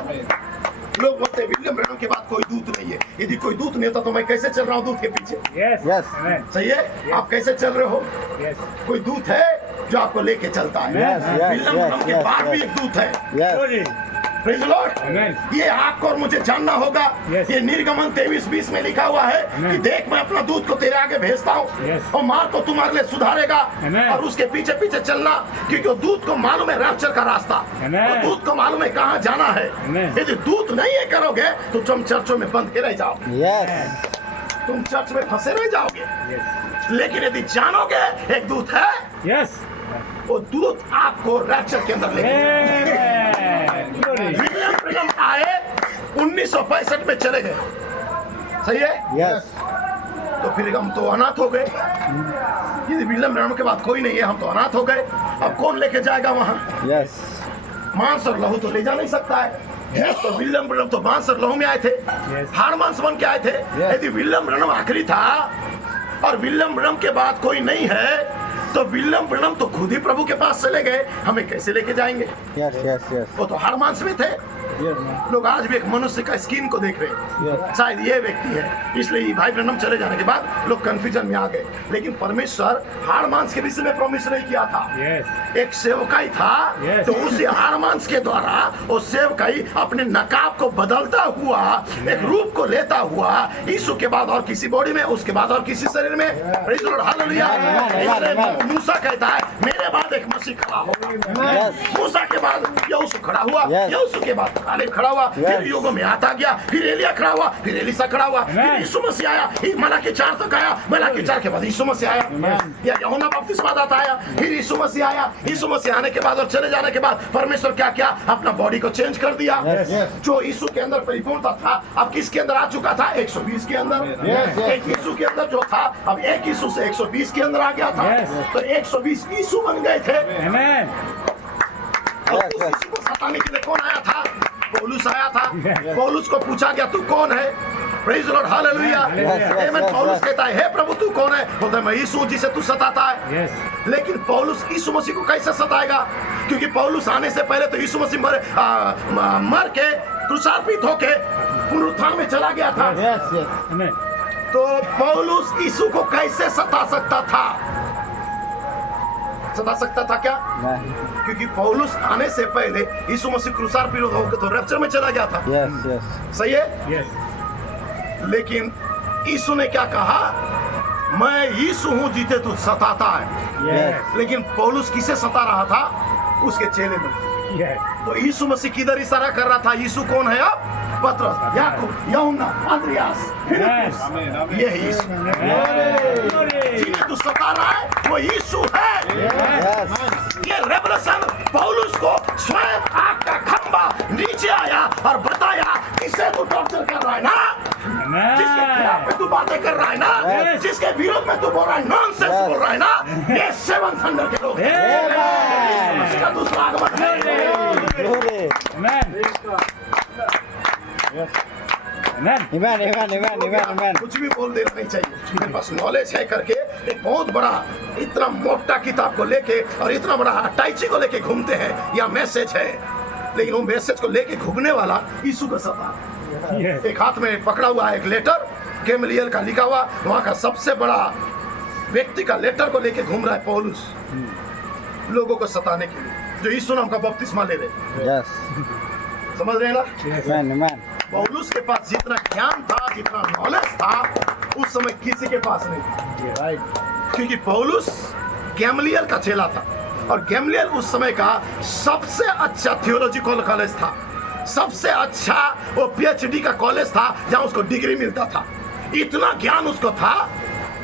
लोग बोलते हैं विलियम ब्रैनम के बाद कोई दूत नहीं है। यदि कोई दूत नहीं होता तो मैं कैसे चल रहा हूँ दूध के पीछे? Yes. Yes. Amen. सही है? आप कैसे चल रहे हो? Yes. कोई दूत है जो आपको लेके चलता है। Yes, yes, विलियम ब्रैनम के yes, बाद भी yes. एक दूत है। Yes. Glory. Praise the Lord. Amen. ये आपको और मुझे जानना होगा। Yes. ये निर्गमन 23:20 में लिखा हुआ है Amen. कि देख मैं अपना दूत को तेरे आगे भेजता हूँ, Yes. और मार को तुम्हारे लिए सुधारेगा। Amen. और उसके पीछे पीछे चलना, क्योंकि वो दूत को मालूम है रैप्चर का रास्ता। Amen. वो दूत को मालूम है कहाँ जाना है। Amen. यदि दूत नहीं ये करोगे तो तुम चर्चों में बंद के रह जाओ, Yes. तुम चर्च में फंसे रह जाओगे। Yes. लेकिन यदि जानोगे एक दूत है, Yes. वो दूत आपको रैप्चर के अंदर लेके Amen. Glory. विलियम ब्रैनम आए 1965 में चले गए। सही है? Yes. तो तो फिर हम तो अनाथ हो गए। यदि विलियम ब्रैनम के बाद कोई नहीं है, हम तो अनाथ हो गए। अब कौन लेके जाएगा वहाँ? Yes. मांस और लहू तो ले जा नहीं सकता है। तो विलियम ब्रैनम तो मांस और लहू में आए थे, हाड़ मांस बन के आए थे। यदि विलियम ब्रैनम आखिरी था और विलियम ब्रैनम के बाद कोई नहीं है, तो विलियम ब्रैनम तो खुद ही प्रभु के पास चले गए, हमें कैसे लेके जाएंगे? Yes, yes, yes. वो तो हाड़ मांस में थे। लोग आज भी एक मनुष्य का स्किन को देख रहे हैं, शायद ये व्यक्ति है। इसलिए भाई ब्रैनम चले जाने के बाद लोग कंफ्यूजन में आ गए। लेकिन परमेश्वर हाड़ मांस के विषय में प्रॉमिस नहीं किया था। एक सेवकाई था, तो उसी हाड़ मांस के द्वारा वो सेवकाई अपने नकाब को बदलता हुआ, एक रूप को लेता हुआ, यीशु के बाद और किसी बॉडी में, उसके बाद और किसी शरीर में। Praise the Lord, hallelujah। इसलिए मूसा कहता है मेरे बाद एक मसीह खड़ा होगा। Yes. मूसा के बाद यहोशू खड़ा हुआ, Yes. यहोशू के बाद कालेब खड़ा हुआ, फिर Yes. युगों में आता गया, फिर एलिया खड़ा हुआ, फिर एलिसा खड़ा हुआ, फिर यीशु मसीह आया, फिर मलाकी 4 तक आया, मलाकी 4 के बाद यीशु मसीह आया, या यूहन्ना बपतिस्मा दाता आया, फिर यीशु मसीह आया। यीशु मसीह आने के बाद और चले जाने के बाद परमेश्वर क्या किया? अपना बॉडी को चेंज कर दिया। Yes. जो यीशु के अंदर परिपूर्णता था, अब किसके अंदर आ चुका था? 120 के अंदर। Yes. एक यीशु के अंदर जो था, अब एक यीशु से 120 के अंदर आ गया था। Yes. तो 120 यीशु बन गए थे। Amen. और Yes, उस yes. यीशु को सताने के लिए कौन आया था? पौलुस आया था। Yes. पौलुस को पूछा गया तू कौन है? Praise the Lord, hallelujah. Yes, yes, amen. yes, पौलुस yes. कहता है हे प्रभु तू कौन है? बोलता है मैं यीशु हूं जिसे तू सताता है। Yes. लेकिन पौलुस यीशु मसीह को कैसे सताएगा? क्योंकि पौलुस आने से पहले तो यीशु मसीह मर के क्रूसार्पित होके पुनरुत्थान में चला गया था। Yes, yes. Amen. तो पौलुस यीशु को कैसे सता सकता था? सता सकता था क्या? नहीं. क्योंकि पौलुस आने से पहले यीशु मसीह क्रूसार्पित होकर तो रैप्चर में चला गया था। Yes, yes. सही है? Yes. लेकिन यीशु ने क्या कहा? मैं यीशु हूं जिसे तू सताता है। Yes. लेकिन पौलुस किसे सता रहा था? उसके चेले में। Yes. तो यीशु मसीह किधर इशारा कर रहा था? यीशु कौन है अब? पतरस, याकूब, यूहन्ना, अंद्रियास, फिलिप्पुस। ये है यीशु। Glory. जिन्हें तू सता रहा है वो यीशु है। Yes. ये रेवलेशन पौलुस को स्वयं आग का खंबा नीचे आया और बताया किसे तू टॉर्चर कर रहा है ना, जिसके खिलाफ में तू बातें कर रहा है ना, Yes. जिसके विरोध में तू बोल रहा है, नॉनसेंस Yes. बोल रहा है ना, ये 7 थंडर के लोग हैं। Amen. इसका दूसरा आगमन है। Glory. Amen. Amen. Amen, amen, amen, amen, amen. कुछ भी बोल देना नहीं चाहिए। मेरे पास नॉलेज है करके एक बहुत बड़ा इतना मोटा किताब को लेके और इतना बड़ा अटैची को लेके घूमते हैं, या मैसेज है, लेकिन वो मैसेज को लेके घूमने वाला यीशु का सता। Yes. एक हाथ में पकड़ा हुआ है एक लेटर, गेमलियल का लिखा हुआ, वहाँ का सबसे बड़ा व्यक्ति का लेटर को लेके घूम रहा है पौलुस, लोगों को सताने के लिए, जो यीशु नाम का बपतिस्मा ले रहे। Yes. समझ रहे हैं ना? Yes. Amen, amen. पौलुस के पास जितना ज्ञान था, जितना नॉलेज था, उस समय किसी के पास नहीं था। Right. क्योंकि पौलुस गैमलियल का चेला था, और गैमलियल उस समय का सबसे अच्छा थियोलॉजिकल कॉलेज था, सबसे अच्छा वो पीएचडी का कॉलेज था जहां उसको डिग्री मिलता था। इतना ज्ञान उसको था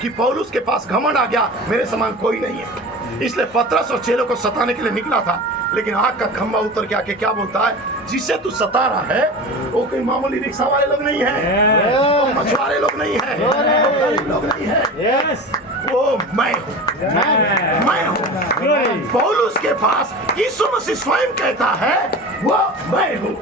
कि पौलुस के पास घमंड आ गया, मेरे समान कोई नहीं है। इसलिए पतरस और चेलों को सताने के लिए निकला था। लेकिन आग का खंबा उतर के आके क्या बोलता है? जिसे तू सता रहा है वो कोई मामूली रिक्शा वाले लोग नहीं है, वो मछुआरे लोग नहीं है, वो गरीब लोग नहीं है, Yes. वो मैं हूँ। Amen. मैं हूँ। Glory. पौलुस के पास यीशु मसीह स्वयं कहता है वो मैं हूँ।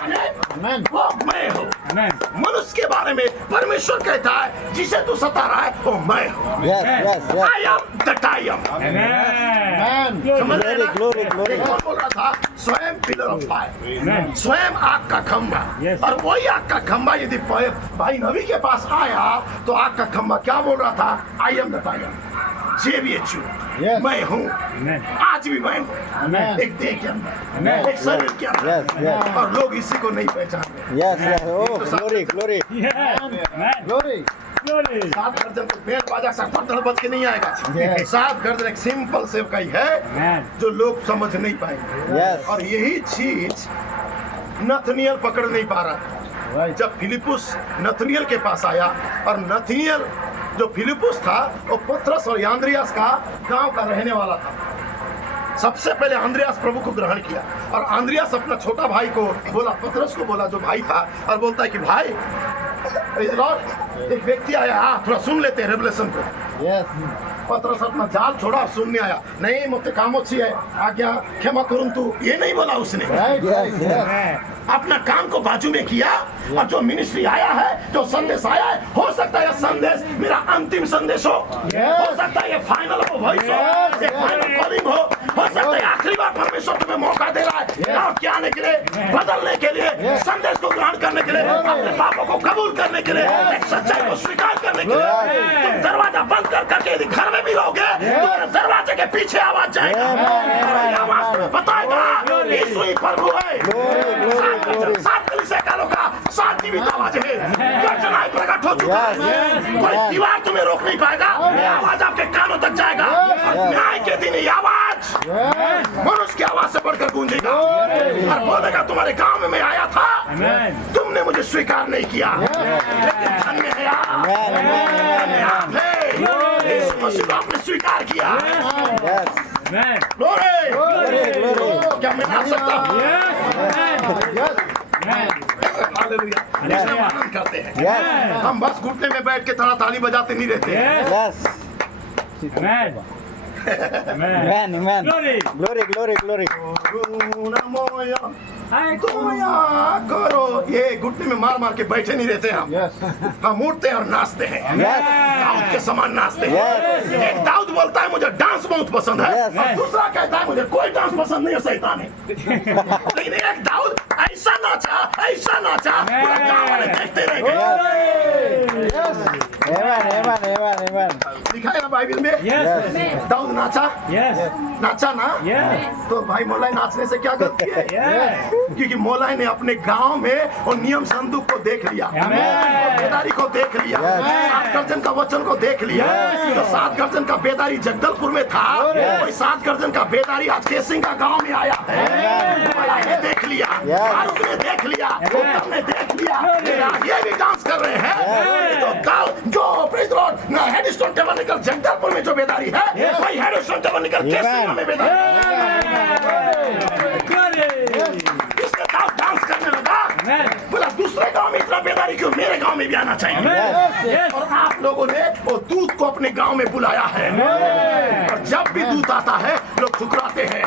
Amen. वो मैं हूँ। Amen. मनुष्य के बारे में परमेश्वर कहता है जिसे तू सता रहा है वो मैं हूँ। Yes, yes, yes. I am that I am। Amen. समझ रहे हैं ना? Glory, glory. ये कौन बोल रहा था? स्वयं पिलर ऑफ फायर, Amen. स्वयं आग का खंबा। Yes. और वही आग का खंबा यदि भाई नबी के पास आया तो आग का खंबा क्या बोल रहा था? I am that I am, JVHU, Yes. मैं हूँ। Amen. आज भी मैं हूँ, Amen. एक देह के अंदर, Amen. एक शरीर के अंदर। Yes, yes. और लोग इसी को नहीं पहचानते। Yes, yes. Oh, glory, glory. Yes. Amen. Glory. Glory. 7 गर्जन तो पेड़ बाजा धड़ बज के नहीं आएगा। Yes. 7 गर्जन एक सिंपल सेवकाई है Amen. जो लोग समझ नहीं पाएंगे। Yes. और यही चीज नथनियल पकड़ नहीं पा रहा था। Right. जब फिलिपुस नथनियल के पास आया, और नथनियल जो फिलिपुस था वो पतरस और आंद्रियास का गांव का रहने वाला था। सबसे पहले आंद्रियास प्रभु को ग्रहण किया, और आंद्रियास अपना छोटा भाई को बोला, पतरस को बोला जो भाई था, और बोलता है कि भाई, Praise the Lord, एक व्यक्ति आया, थोड़ा सुन लेते हैं रेवलेशन को। Yes. पतरस अपना जाल छोड़ा और सुनने आया। नहीं मुझे काम अच्छी है, आज्ञा क्षमा करूं तू, ये नहीं बोला उसने। Right? Yes, yes. Amen. अपना काम को बाजू में किया और जो मिनिस्ट्री आया है, जो संदेश आया है, हो सकता है यह संदेश मेरा अंतिम संदेश हो सकता है ये फाइनल हो, वॉइस हो, ये फाइनल कॉलिंग हो सकता है आखिरी बार परमेश्वर तुम्हें मौका दे रहा है गाँव के आने के लिए, बदलने के लिए, संदेश को ग्रहण करने के लिए, अपने पापों को कबूल करने के लिए, एक सच्चाई को स्वीकार करने के लिए। तुम दरवाजा बंद कर करके यदि घर में भी रहोगे, तुम्हारे दरवाजे के पीछे आवाज जाएगा, आवाज तुम्हें बताएगा यीशु ही प्रभु है। सात कलीसिया कालों का सात जीवित आवाज है, गर्जनाएं प्रकट हो चुका है, कोई दीवार तुम्हें रोक नहीं पाएगा, ये आवाज आपके कानों तक जाएगा। न्याय के दिन ये आवाज मनुष्य की आवाज से बढ़कर गूंजेगा और बोलेगा तुम्हारे गांव में मैं आया था, तुमने मुझे स्वीकार नहीं किया, लेकिन धन्य है आप, यीशु मसीह को आपने स्वीकार किया। Yes. Glory! Glory. क्या मैं आ सकता हूँ? हालेलुया। इसलिए हम आनंद करते हैं। Yes. हम बस घुटने में बैठ के थोड़ा ताली बजाते नहीं रहते। Yes. Amen. Amen. Amen. Glory. Glory, glory, glory. करुणामय Ay, दया करो, ये घुटने में मार मार के बैठे नहीं रहते हम। Yes. हम उठते हैं और नाचते हैं, Yes. दाऊद के समान नाचते हैं। Yes. एक दाऊद बोलता है मुझे डांस बहुत पसंद है, Yes. और दूसरा कहता है मुझे कोई डांस पसंद नहीं है, शैतान है। लेकिन एक दाऊद ऐसा नाचा, पूरा गाँव वाले देखते रह गए। Amen, amen, amen, amen. लिखा है ना बाइबल में, Yes. दाऊद नाचा, Yes. नाचा ना, Yes. तो भाई मोलाई नाचने से क्या गलती है? Yes. क्योंकि मोलाई ने अपने गांव में और नियम संदूक को देख लिया, Amen. बेदारी को देख लिया, Yes. सात गर्जन का वचन को देख लिया। Yes. जो सात गर्जन का बेदारी जगदलपुर में था, Yes. वही सात गर्जन का बेदारी आज केसिंग का गांव में आया है। मोलाई ने देख लिया, Yes. फारूक ने देख लिया, उत्तम ने देख लिया, ये भी डांस कर रहे हैं। जो प्रेज लॉर्ड ना हेडस्टोन टेबरनेकल जगदलपुर में जो बेदारी है, वही हेडस्टोन टेबरनेकल केसिंग में बेदारी इसके साथ डांस करने लगा। बोला दूसरे गांव में इतना बेदारी क्यों, मेरे गांव में भी आना चाहिए। और आप लोगों ने वो दूत को अपने गांव में बुलाया है, और जब भी दूत आता है लोग ठुकराते हैं।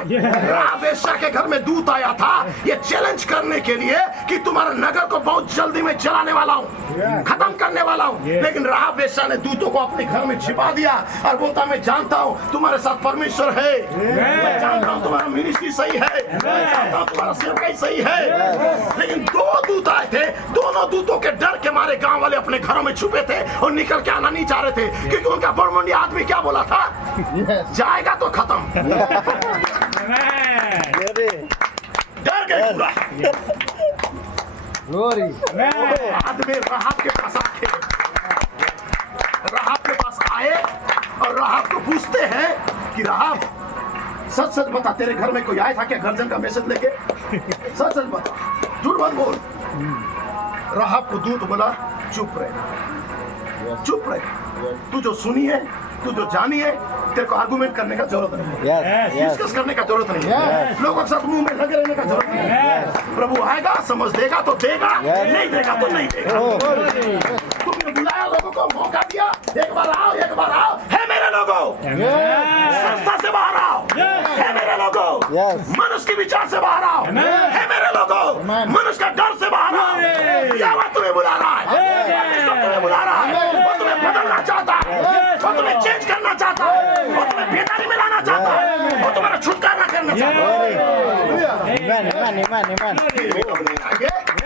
रावेशा के घर में दूत आया था ये चैलेंज करने के लिए कि तुम्हारा नगर को बहुत जल्दी में जलाने वाला हूँ, खत्म करने वाला हूँ। लेकिन रावेशा ने दूतों को अपने घर में छिपा दिया और बोलता मैं जानता हूँ तुम्हारे साथ परमेश्वर है, मैं जानता हूँ तुम्हारा मिनिस्ट्री सही है, मैं जानता हूँ तुम्हारा सेवकाई सही है। लेकिन दो दूत आए थे, दोनों दूतों के डर के मारे गांव वाले अपने घरों में छुपे थे और निकल के आना नहीं चाह रहे थे, क्योंकि उनका बड़मुंडिया आदमी क्या बोला था, जाएगा तो खत्म। Glory. डर गए पूरा। Glory. आदमी राहब के पास आके, राहब के पास आए और राहब को पूछते हैं कि राहब सच सच बता, तेरे घर में कोई आया था क्या गर्जन का मैसेज लेके? सच सच बता, झूठ मत बोल। राहब को दूत बोला चुप रहे, चुप रहे, तू जो सुनी है, तू जो जानी है, तेरे को आर्गुमेंट करने का जरूरत नहीं है, Yes, yes. डिस्कस करने का जरूरत नहीं है, लोगों के साथ मुंह में लगे रहने का जरूरत नहीं है। प्रभु आएगा, समझ देगा तो देगा, Yes. नहीं देगा तो नहीं देगा। Oh. तुमने बुलाया, लोगों को मौका दिया, एक बार आओ, एक बार आओ, है मेरे लोगों, संस्था से बाहर आओ, है मेरे लोगों, Yes. मनुष्य के विचार से बाहर आओ, है मेरे लोगों, मनुष्य का डर से बाहर आओ। यह बात तुम्हें बुला रहा है, परमेश्वर तुम्हें बुला रहा है, वो तुम्हें बदलना चाहता है, वो तुम्हें चेंज करना चाहता है, वो तुम्हें बेदारी में लाना चाहता है, वो तुम्हारा छुटकारा करना चाहता है। Amen, amen, amen, amen.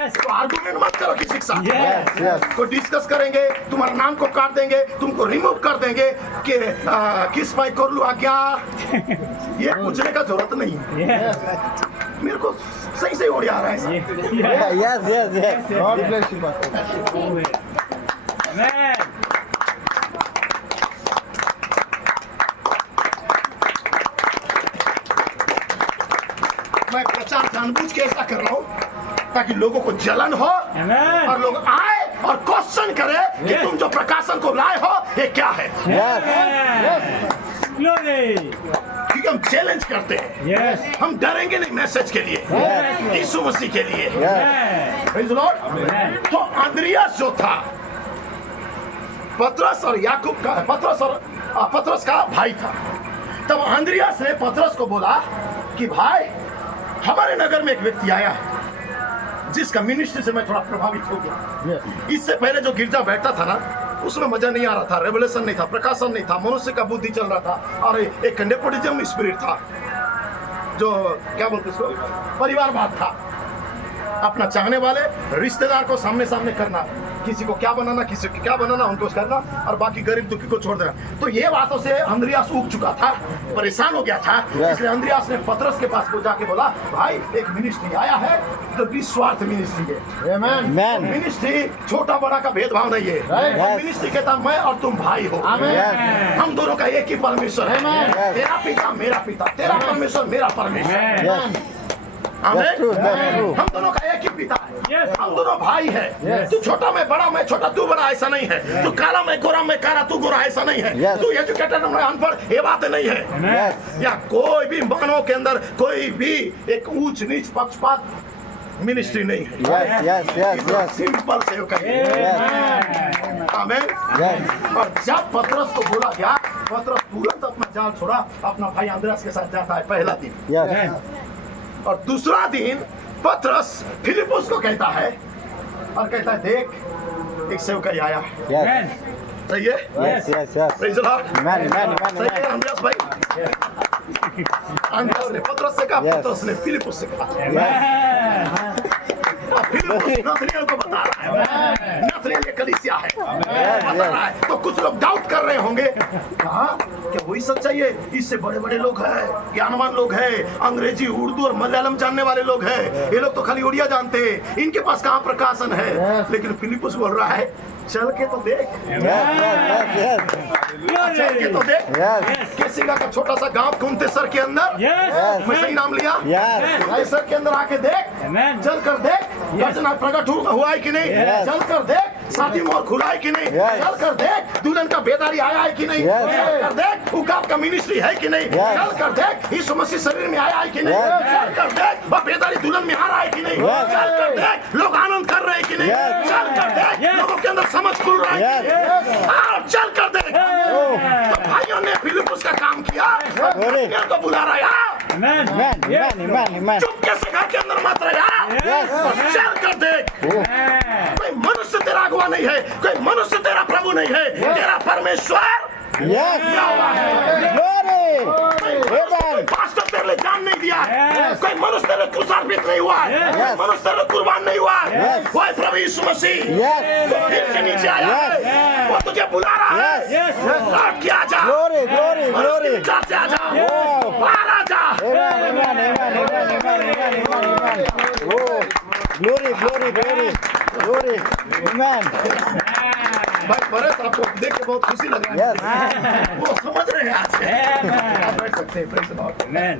तो आर्गुमेंट मत करो किसी के साथ, Yes, yes. को डिस्कस करेंगे, तुम्हारे नाम को काट देंगे, तुमको रिमूव कर देंगे कि किस भाई कर लू आज्ञा, ये पूछने का जरूरत नहीं है। मेरे को सही सही ओढ़ आ रहा है sir. Yeah, yes, yes, yes. God bless you, Pastor. मैं प्रचार जानबूझ के ऐसा कर रहा हूँ ताकि लोगों को जलन हो और लोग आए और क्वेश्चन करे कि तुम जो प्रकाशन को लाए हो ये क्या है, क्योंकि हम चैलेंज करते हैं, हम डरेंगे नहीं मैसेज के लिए, यीशु मसीह के लिए। Praise the Lord। तो अंद्रियास जो था पतरस और याकूब का पतरस का भाई था। तब अंद्रियास ने पतरस को बोला कि भाई हमारे नगर में एक व्यक्ति आया है जिसका मिनिस्ट्री से मैं थोड़ा प्रभावित हो गया। इससे पहले जो गिरजा बैठता था ना उसमें मजा नहीं आ रहा था, रेवलेशन नहीं था, प्रकाशन नहीं था, मनुष्य का बुद्धि चल रहा था और एक नेपोटिज्म स्पिरिट था, जो क्या बोलते इसको, परिवारवाद था। अपना चाहने वाले रिश्तेदार को सामने सामने करना, किसी को क्या बनाना, किसी को क्या बनाना, उनको करना और बाकी गरीब दुखी को छोड़ देना। तो ये बातों से अंद्रियास उग चुका था, परेशान हो गया था। इसलिए अंद्रियास ने पतरस के पास को जाके बोला, भाई एक मिनिस्ट्री आया है तो निस्वार्थ मिनिस्ट्री है। Amen. मिनिस्ट्री छोटा बड़ा का भेदभाव नहीं है। Yes. मिनिस्ट्री कहता मैं और तुम भाई हो। Yes. हम दोनों का एक ही परमेश्वर है। Yes. तेरा पिता मेरा पिता, तेरा परमेश्वर मेरा परमेश्वर। Yes. आमीन। That's true. That's true. हम दोनों का एक ही पिता है। Yes. हम दोनों भाई है। Yes. तू छोटा मैं बड़ा, मैं छोटा तू बड़ा, ऐसा नहीं है। तू काला मैं गोरा, मैं काला तू गोरा, ऐसा नहीं है। Yes. तू एजुकेटेड मैं अनपढ़, ये बात नहीं है। Yes. या कोई भी मानव के अंदर कोई भी एक ऊंच नीच पक्षपात मिनिस्ट्री नहीं है। Yes. Yes. Yes. Yes. Simple से कहिए। Yes. आमीन। Yes. और जब पतरस को बोला गया, पतरस तुरंत अपना जाल छोड़ा, अपना भाई अंद्रियास के साथ जाता है पहला दिन। Yes. और दूसरा दिन पतरस फिलिपुस को कहता है और कहता है देख एक सेवकाई आया। Yes. सही है? Yes. Yes. Yes. Praise the Lord। Amen. Amen. Amen. सही है Amen. अंद्रियास भाई? अंद्रियास ने पतरस से कहा, Yes. पतरस ने फिलिपुस से कहा। Yes. और फिलिपुस नथनिएल को बता रहा है। नथनिएल ये कलीसिया है, बता रहा है। तो कुछ लोग डाउट कर रहे होंगे, कहा क्या वही सच्चाई है? इससे बड़े बड़े लोग हैं, ज्ञानवान लोग हैं, अंग्रेजी उर्दू और मलयालम जानने वाले लोग हैं, ये लोग तो खाली उड़िया जानते हैं, इनके पास कहाँ प्रकाशन है? लेकिन फिलिपुस बोल रहा है चल के तो देख, Yes. Yes. Yes. Yes. चल के तो देख। Yes. केसिंगा का छोटा सा गांव कुंतेसर के अंदर, Yes. मैं सही नाम लिया, Yes. कुंतेसर के अंदर आके देख, Amen. चल कर देख गर्जना प्रकट हुआ है कि नहीं, Yes. चल कर देख शादी मोहर खुला है कि नहीं, Yes. चल कर देख दुल्हन का बेदारी आया है कि नहीं, Yes. चल कर देख उकाब का मिनिस्ट्री है कि नहीं, Yes. चल कर देख यीशु मसीह शरीर में आया है कि नहीं, Yes. चल कर देख वो बेदारी दुल्हन में आ रहा है कि नहीं, Yes. चल कर देख लोग आनंद कर रहे हैं कि नहीं, Yes. चल कर देख Yes. लोगों के अंदर समझ खुल रहा है कि Yes. नहीं, आओ चल कर देख। Oh. तो भाइयों ने फिलिपुस का काम किया, Glory. को बुला रहा है, Amen. Amen. Amen. Amen. Amen. चुपके से घर के अंदर मत रहा, Yes. और चल कर देख। Oh. Amen. कोई मनुष्य तेरा अगुआ नहीं है, कोई मनुष्य तेरा प्रभु नहीं है, तेरा परमेश्वर Yes. यहोवा है। Glory. कोई Amen. पास्टर तेरे लिए जान नहीं दिया है, Yes. कोई मनुष्य तेरे लिए क्रूसार्पित नहीं हुआ है, Yes. कोई मनुष्य तेरे लिए कुर्बान नहीं हुआ है, Yes. वो है प्रभु यीशु मसीह। Yes. वो फिर से नीचे आया है, Yes. वो तुझे बुला रहा है, Yes. लौट के आजा, Glory. Glory. मनुष्य के Glory. विचार से आजा, Wow. बाहर आजा। Amen. Amen. Amen. Amen. Amen. Amen. Amen. Amen. Oh. Glory. Glory. Glory. Glory. Amen. भाई परेश आपको देख के बहुत खुशी लग रहा Yes. है, वो समझ रहे हैं आज से। Amen. आप बैठ सकते हैं, praise the Lord। Amen.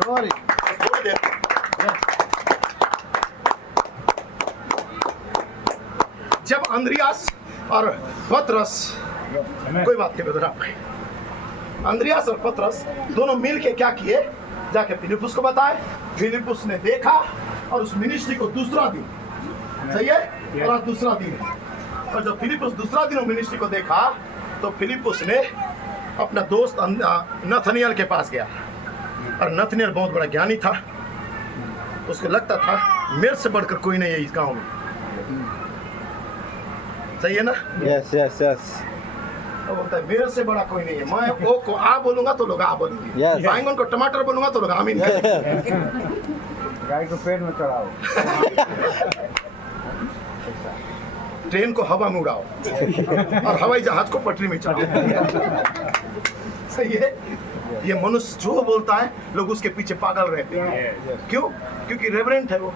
Glory. थोड़ी देर। जब अंद्रियास और पतरस, कोई बात नहीं बदला भाई, अंद्रियास और पतरस दोनों मिल के क्या किए, जाके फिलिपुस को बताए, फिलिपुस ने देखा और उस मिनिस्ट्री को दूसरा दिन, सही है, और आज दूसरा दिन है, और जब फिलिपुस दूसरा दिन मिनिस्ट्री को देखा तो फिलिपुस ने अपना दोस्त नथनिएल के पास गया, और नथनिएल बहुत बड़ा ज्ञानी था, उसको लगता था मेरे से बढ़कर कोई नहीं है इस गांव में, सही है ना। Yes. Yes. Yes. वो बोलता है मेरे से बड़ा कोई नहीं है, मैं ओ को आ बोलूंगा तो लोग आ बोलेंगे, Yes. बैंगन को टमाटर बोलूंगा तो लोग आमीन करेंगे। गाय को पेड़ में चढ़ाओ। ट्रेन को हवा में उड़ाओ और हवाई जहाज को पटरी में चढ़ाओ, सही है। ये मनुष्य जो बोलता है लोग उसके पीछे पागल रहते हैं, क्यों? क्योंकि रेवरेंट है वो।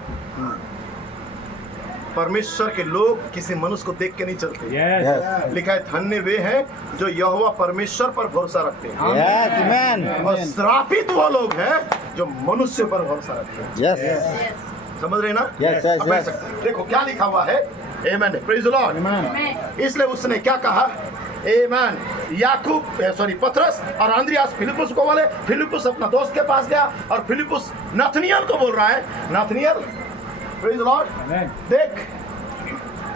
परमेश्वर के लोग किसी मनुष्य को देख के नहीं चलते। Yes. लिखा है धन्य वे हैं जो यहोवा परमेश्वर पर भरोसा रखते हैं, Yes. Amen. और श्रापित वो लोग हैं जो मनुष्य पर भरोसा रखते हैं। Yes. समझ रहे ना? Yes. Yes. अब बैठ Yes. सकते हैं। देखो क्या लिखा हुआ है, आमेन, प्रेज द लॉर्ड। Amen. इसलिए उसने क्या कहा, आमेन, पतरस और अंद्रियास फिलिपुस को बोले, फिलिपुस अपना दोस्त के पास गया और फिलिपुस नथनिएल को बोल रहा है, नथनिएल, प्रेज द लॉर्ड, Amen. देख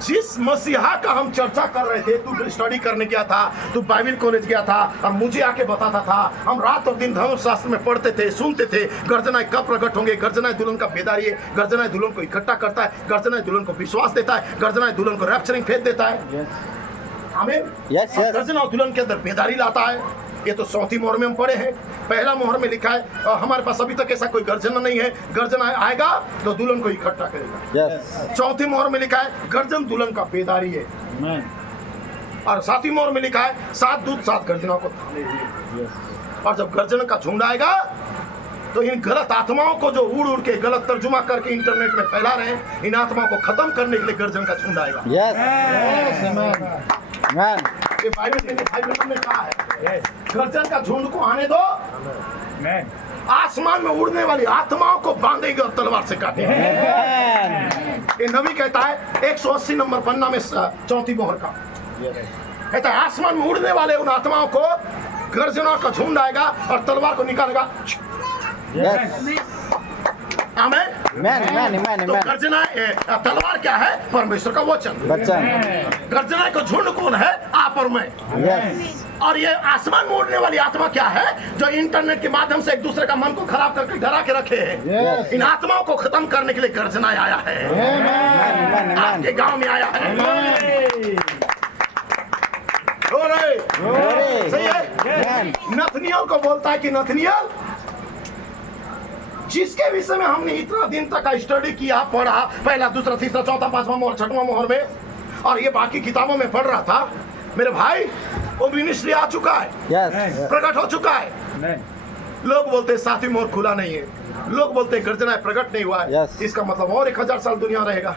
जिस मसीहा का हम चर्चा कर रहे थे, तू स्टडी करने गया था, तू बाइबल कॉलेज गया था और मुझे आके बताता था, हम रात और दिन धर्मशास्त्र में पढ़ते थे, सुनते थे, गर्जनाएं कब प्रकट होंगे, गर्जनाएं दुल्हन का बेदारी है, गर्जनाएं दुल्हन को इकट्ठा करता है, गर्जनाएं दुल्हन को विश्वास देता है, गर्जनाएं दुल्हन को रैप्चरिंग फेथ देता है, आमीन। Yes, yes. गर्जना दुल्हन के अंदर बेदारी लाता है। ये तो 4थी मोहर में हम पढ़े हैं, पहला मोहर में लिखा है, और हमारे पास अभी तक ऐसा कोई गर्जना नहीं है। गर्जना आएगा तो दुल्हन को इकट्ठा करेगा। Yes. 4थी मोहर में लिखा है गर्जन दुल्हन का बेदारी है, Amen. और 7वीं मोहर में लिखा है 7 दूत 7 गर्जनों को थामे हुए। Yes. और जब गर्जन का झुंड आएगा तो इन गलत आत्माओं को जो उड़ उड़ के गलत तर्जुमा करके इंटरनेट में फैला रहे हैं, इन आत्माओं को खत्म करने के लिए गर्जन का झुंड आएगा। Yes. Yes. Amen. Amen. ये बाइबल में बाइबल में कहा है, Yes. गर्जन का झुंड को आने दो, Amen. आसमान में उड़ने वाली आत्माओं को बांधेंगे और तलवार से काटेंगे। Amen. ये नबी कहता है 180 नंबर पन्ना में 4थी मोहर का, Yes. कहता है आसमान में उड़ने वाले उन आत्माओं को गर्जना का झुंड आएगा और तलवार को निकालेगा। Yes. आमेन। Amen. Amen. Amen. तो Amen. गर्जना तलवार क्या है? परमेश्वर का वचन। बच्चन. गर्जना का झुंड कौन है? आप और मैं। Yes. और ये आसमान में उड़ने वाली आत्मा क्या है? जो इंटरनेट के माध्यम से एक दूसरे का मन को खराब करके डरा के रखे हैं। Yes. इन आत्माओं को खत्म करने के लिए गर्जना आया है, Amen. Amen. आपके Amen. गांव में आया है। Amen. हो रहे Glory. सही है। Amen. नथनियल को बोलता है कि नथनियल, जिसके विषय में हमने इतना दिन तक स्टडी किया, पढ़ा, पहला, दूसरा, तीसरा, चौथा, पांचवा मोहर, छठवां मोहर में, और ये बाकी किताबों में पढ़ रहा था, मेरे भाई वो मिनिस्ट्री आ चुका है, Yes. प्रकट हो चुका है। Amen. लोग बोलते हैं 7वीं मोहर खुला नहीं है, लोग बोलते हैं गर्जना प्रकट नहीं हुआ है। Yes. इसका मतलब और 1000 साल दुनिया रहेगा,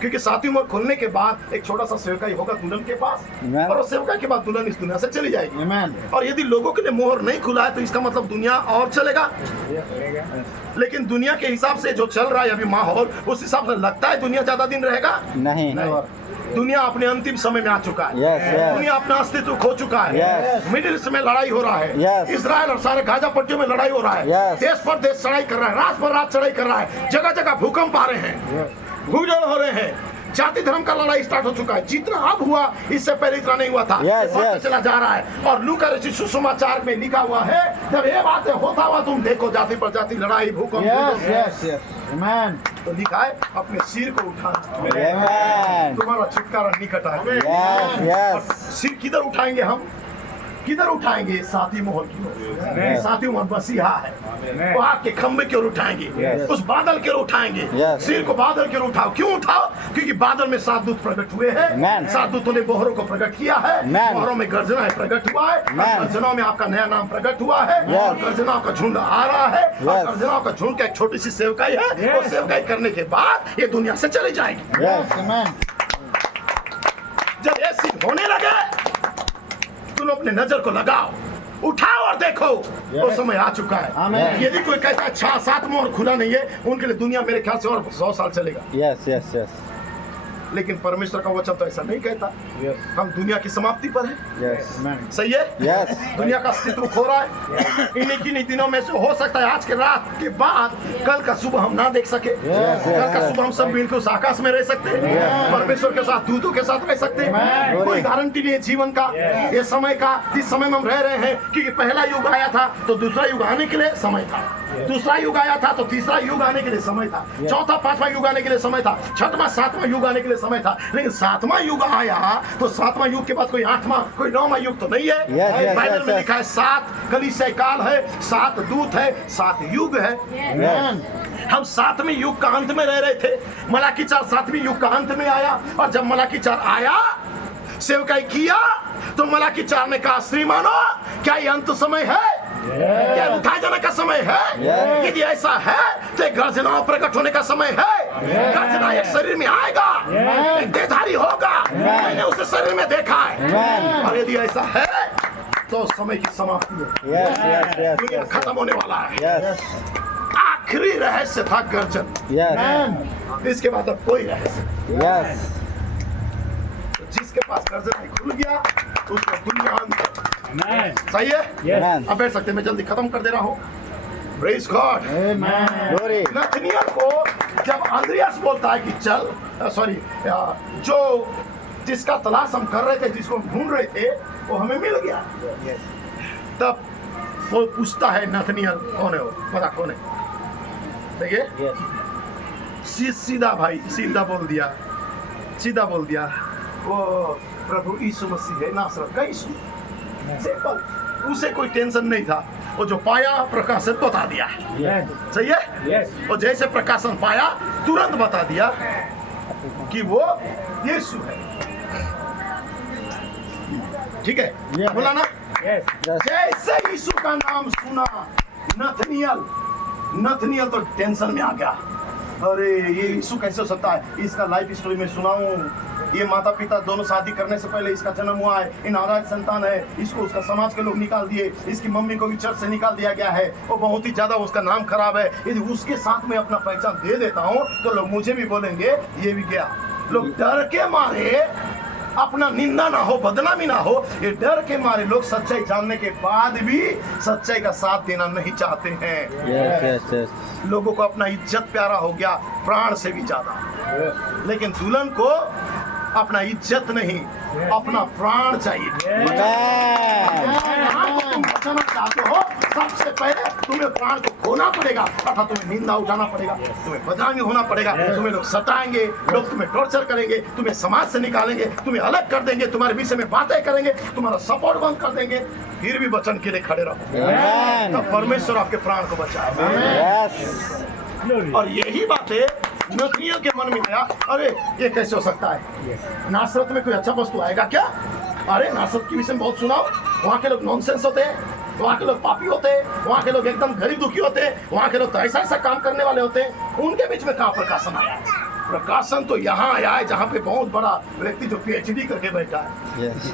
क्योंकि 7वीं मोहर खुलने के बाद एक छोटा सा सेवकाई होगा दुल्हन के पास, Amen. और उस सेवकाई के बाद दुल्हन इस दुनिया से चली जाएगी। Amen. और यदि लोगों के लिए मोहर नहीं खुला है तो इसका मतलब दुनिया और चलेगा। लेकिन दुनिया के हिसाब से जो चल रहा है अभी माहौल, उस हिसाब से लगता है दुनिया ज्यादा दिन रहेगा। नहीं. दुनिया अपने अंतिम समय में आ चुका है। Yes. Yes. दुनिया अपना अस्तित्व खो चुका है। Yes. मिडिल ईस्ट में लड़ाई हो रहा है। Yes. इसराइल और सारे गाजा पट्टियों में लड़ाई हो रहा है। Yes. देश पर देश चढ़ाई कर रहा है, रात पर रात चढ़ाई कर रहा है, जगह जगह भूकंप आ रहे हैं, भूजल हो रहे हैं, जाति धर्म का लड़ाई स्टार्ट हो चुका है। जितना अब हुआ इससे पहले इतना नहीं हुआ था। Yes, बढ़ता yes. चला जा रहा है। और लूका रचित सुसमाचार में लिखा हुआ है, जब ये बातें होता हुआ तुम देखो जाति पर जाति लड़ाई, भूकंप, Yes. Yes. Yes. Amen. तो लिखा है अपने सिर को उठाना, Amen. तुम्हारा छुटकारा निकट आया। Yes. Yes. सिर किधर उठाएंगे हम? किधर उठाएंगे? 7वीं मोहर की ओर। Yes. 7वीं मोहर मसीहा है, Amen. वो आग के खंबे की ओर उठाएंगे, Yes. उस बादल की ओर उठाएंगे। Yes. सिर को बादल की ओर उठाओ। क्यों उठाओ? क्योंकि बादल में 7 दूत प्रकट हुए हैं। Amen. 7 दूतों ने मोहरों को प्रकट किया है। Amen. मोहरों में गर्जना प्रकट हुआ है। Amen. गर्जनाओं में आपका नया नाम प्रकट हुआ है। Yes. और गर्जनाओं का झुंड आ रहा है। और Yes. गर्जनाओं का झुंड का एक छोटी सी सेवकाई है। Yes. वो सेवकाई करने के बाद ये दुनिया से चली जाएगी। Yes. Amen. जब ये सीन होने लगे, तुम अपने नजर को लगाओ, उठाओ और देखो, वो समय आ चुका है। Amen. यदि कोई कहता है 6-7 मोहर खुला नहीं है, उनके लिए दुनिया मेरे ख्याल से और 100 साल चलेगा। Yes. Yes. Yes. लेकिन परमेश्वर का वचन तो ऐसा नहीं कहता। Yes. हम दुनिया की समाप्ति पर हैं। Yes. Amen. सही है। Yes. दुनिया का अस्तित्व खो रहा है। इन्हीं दिनों में से हो सकता है आज के रात के बाद कल का सुबह हम ना देख सके। Yes, कल का yes. सुबह हम सब मिलकर उस आकाश में रह सकते हैं, Yes. परमेश्वर के साथ, दूतों के साथ रह सकते हैं। Amen. कोई गारंटी नहीं है जीवन का, ये समय का, जिस समय में हम रह रहे हैं। क्योंकि पहला युग आया था तो दूसरा युग आने के लिए समय था, दूसरा युग आया था तो तीसरा युग आने के लिए समय था, चौथा पांचवा युग आने के लिए समय था, छठवां सातवां युग आने के लिए समय था। लेकिन 7वां युग आया तो 7वां युग के बाद कोई 8वां कोई 9वां युग तो नहीं है। Yes, yes, बाइबल yes, में yes. लिखा है 7 कलीसिया काल है, 7 दूत है, 7 युग है। Amen. हम 7वें युग का अंत में रह रहे थे। मलाकी 4 7वें युग का अंत में आया, और जब मलाकी 4 आया, सेवकाई किया, तो मलाकी 4 ने कहा, श्रीमानो क्या ये अंत समय है? क्या उठाए जाने का समय है? Yes. यदि ऐसा है तो एक गर्जना प्रकट होने का समय है। गर्जना एक शरीर में आएगा, एक देहधारी होगा। मैंने उसे शरीर में देखा है। Amen. और यदि ऐसा है तो समय की समाप्ति है, Yes. Yes. Yes. दुनिया Yes. खत्म होने वाला है। Yes. आखिरी रहस्य था गर्जन, Yes. इसके बाद अब कोई रहस्य नहीं। Yes. तो जिसके पास गर्जन खुल गया तो उसको दुनिया अंत। Amen. सही है। Yes. Amen. अब बैठ सकते हैं, मैं जल्दी खत्म कर दे रहा हूँ। Praise God. Amen. Glory. Nathaniel को जब अंद्रियास बोलता है कि चल, सॉरी, जो जिसका तलाश हम कर रहे थे, जिसको हम ढूंढ रहे थे, वो हमें मिल गया। तब वो पूछता है नथनियल कौन है वो, पता कौन है? देखिए Yes. सीधा भाई सीधा बोल दिया वो प्रभु यीशु मसीह है, नासरत का यीशु। सिंपल, उसे कोई टेंशन नहीं था। वो जो पाया प्रकाशन बता दिया। Yes. सही है? Yes. और जैसे प्रकाशन पाया तुरंत बता दिया कि वो यीशु है। ठीक है, Yeah. बोला ना? Yes. Yes. जैसे यीशु का नाम सुना नथनियल तो टेंशन में आ गया। अरे ये यीशु कैसे हो सकता है? इसका लाइफ स्टोरी में सुनाऊं। ये माता पिता दोनों शादी करने से पहले इसका जन्म हुआ है, इन नाराज संतान है, इसको उसका समाज के लोग निकाल दिए, इसकी मम्मी को भी चर्च से निकाल दिया गया है, वो बहुत ही ज्यादा उसका नाम खराब है। यदि उसके साथ में अपना पहचान दे देता हूँ तो लोग मुझे भी बोलेंगे ये भी गया। लोग डर के मारे, अपना निंदा ना हो, बदनामी ना हो, ये डर के मारे लोग सच्चाई जानने के बाद भी सच्चाई का साथ देना नहीं चाहते हैं। Yes, yes, yes. लोगों को अपना इज्जत प्यारा हो गया, प्राण से भी ज्यादा। लेकिन दुल्हन को अपना इज्जत नहीं, अपना प्राण चाहिए। Amen. प्राण को तुम बचाना चाहते हो, सबसे पहले तुम्हें प्राण को खोना पड़ेगा, अर्थात तुम्हें निंदा उठाना पड़ेगा, तुम्हें बदनामी होना पड़ेगा, तुम्हें लोग सताएंगे, लोग तुम्हें टॉर्चर करेंगे, तुम्हें समाज से निकालेंगे, तुम्हें अलग कर देंगे, तुम्हारे विषय में बातें करेंगे, तुम्हारा सपोर्ट बंद कर देंगे, फिर भी वचन के लिए खड़े रहो। Amen. तब परमेश्वर आपके प्राण को बचाए। Yes. Glory. और यही बातें नथनियल के मन में आया, अरे ये कैसे हो सकता है? Yes. नासरत में कोई अच्छा वस्तु आएगा क्या? अरे नासरत के विषय में बहुत सुनाओ, वहाँ के लोग नॉनसेंस होते हैं, वहाँ के लोग पापी होते हैं, वहाँ के लोग एकदम गरीब दुखी होते हैं, वहाँ के लोग तो ऐसा ऐसा काम करने वाले होते हैं। उनके बीच में कहाँ प्रकाशन आया? प्रकाशन तो यहाँ आया है जहाँ पे बहुत बड़ा व्यक्ति जो PhD करके बैठा है। Yes.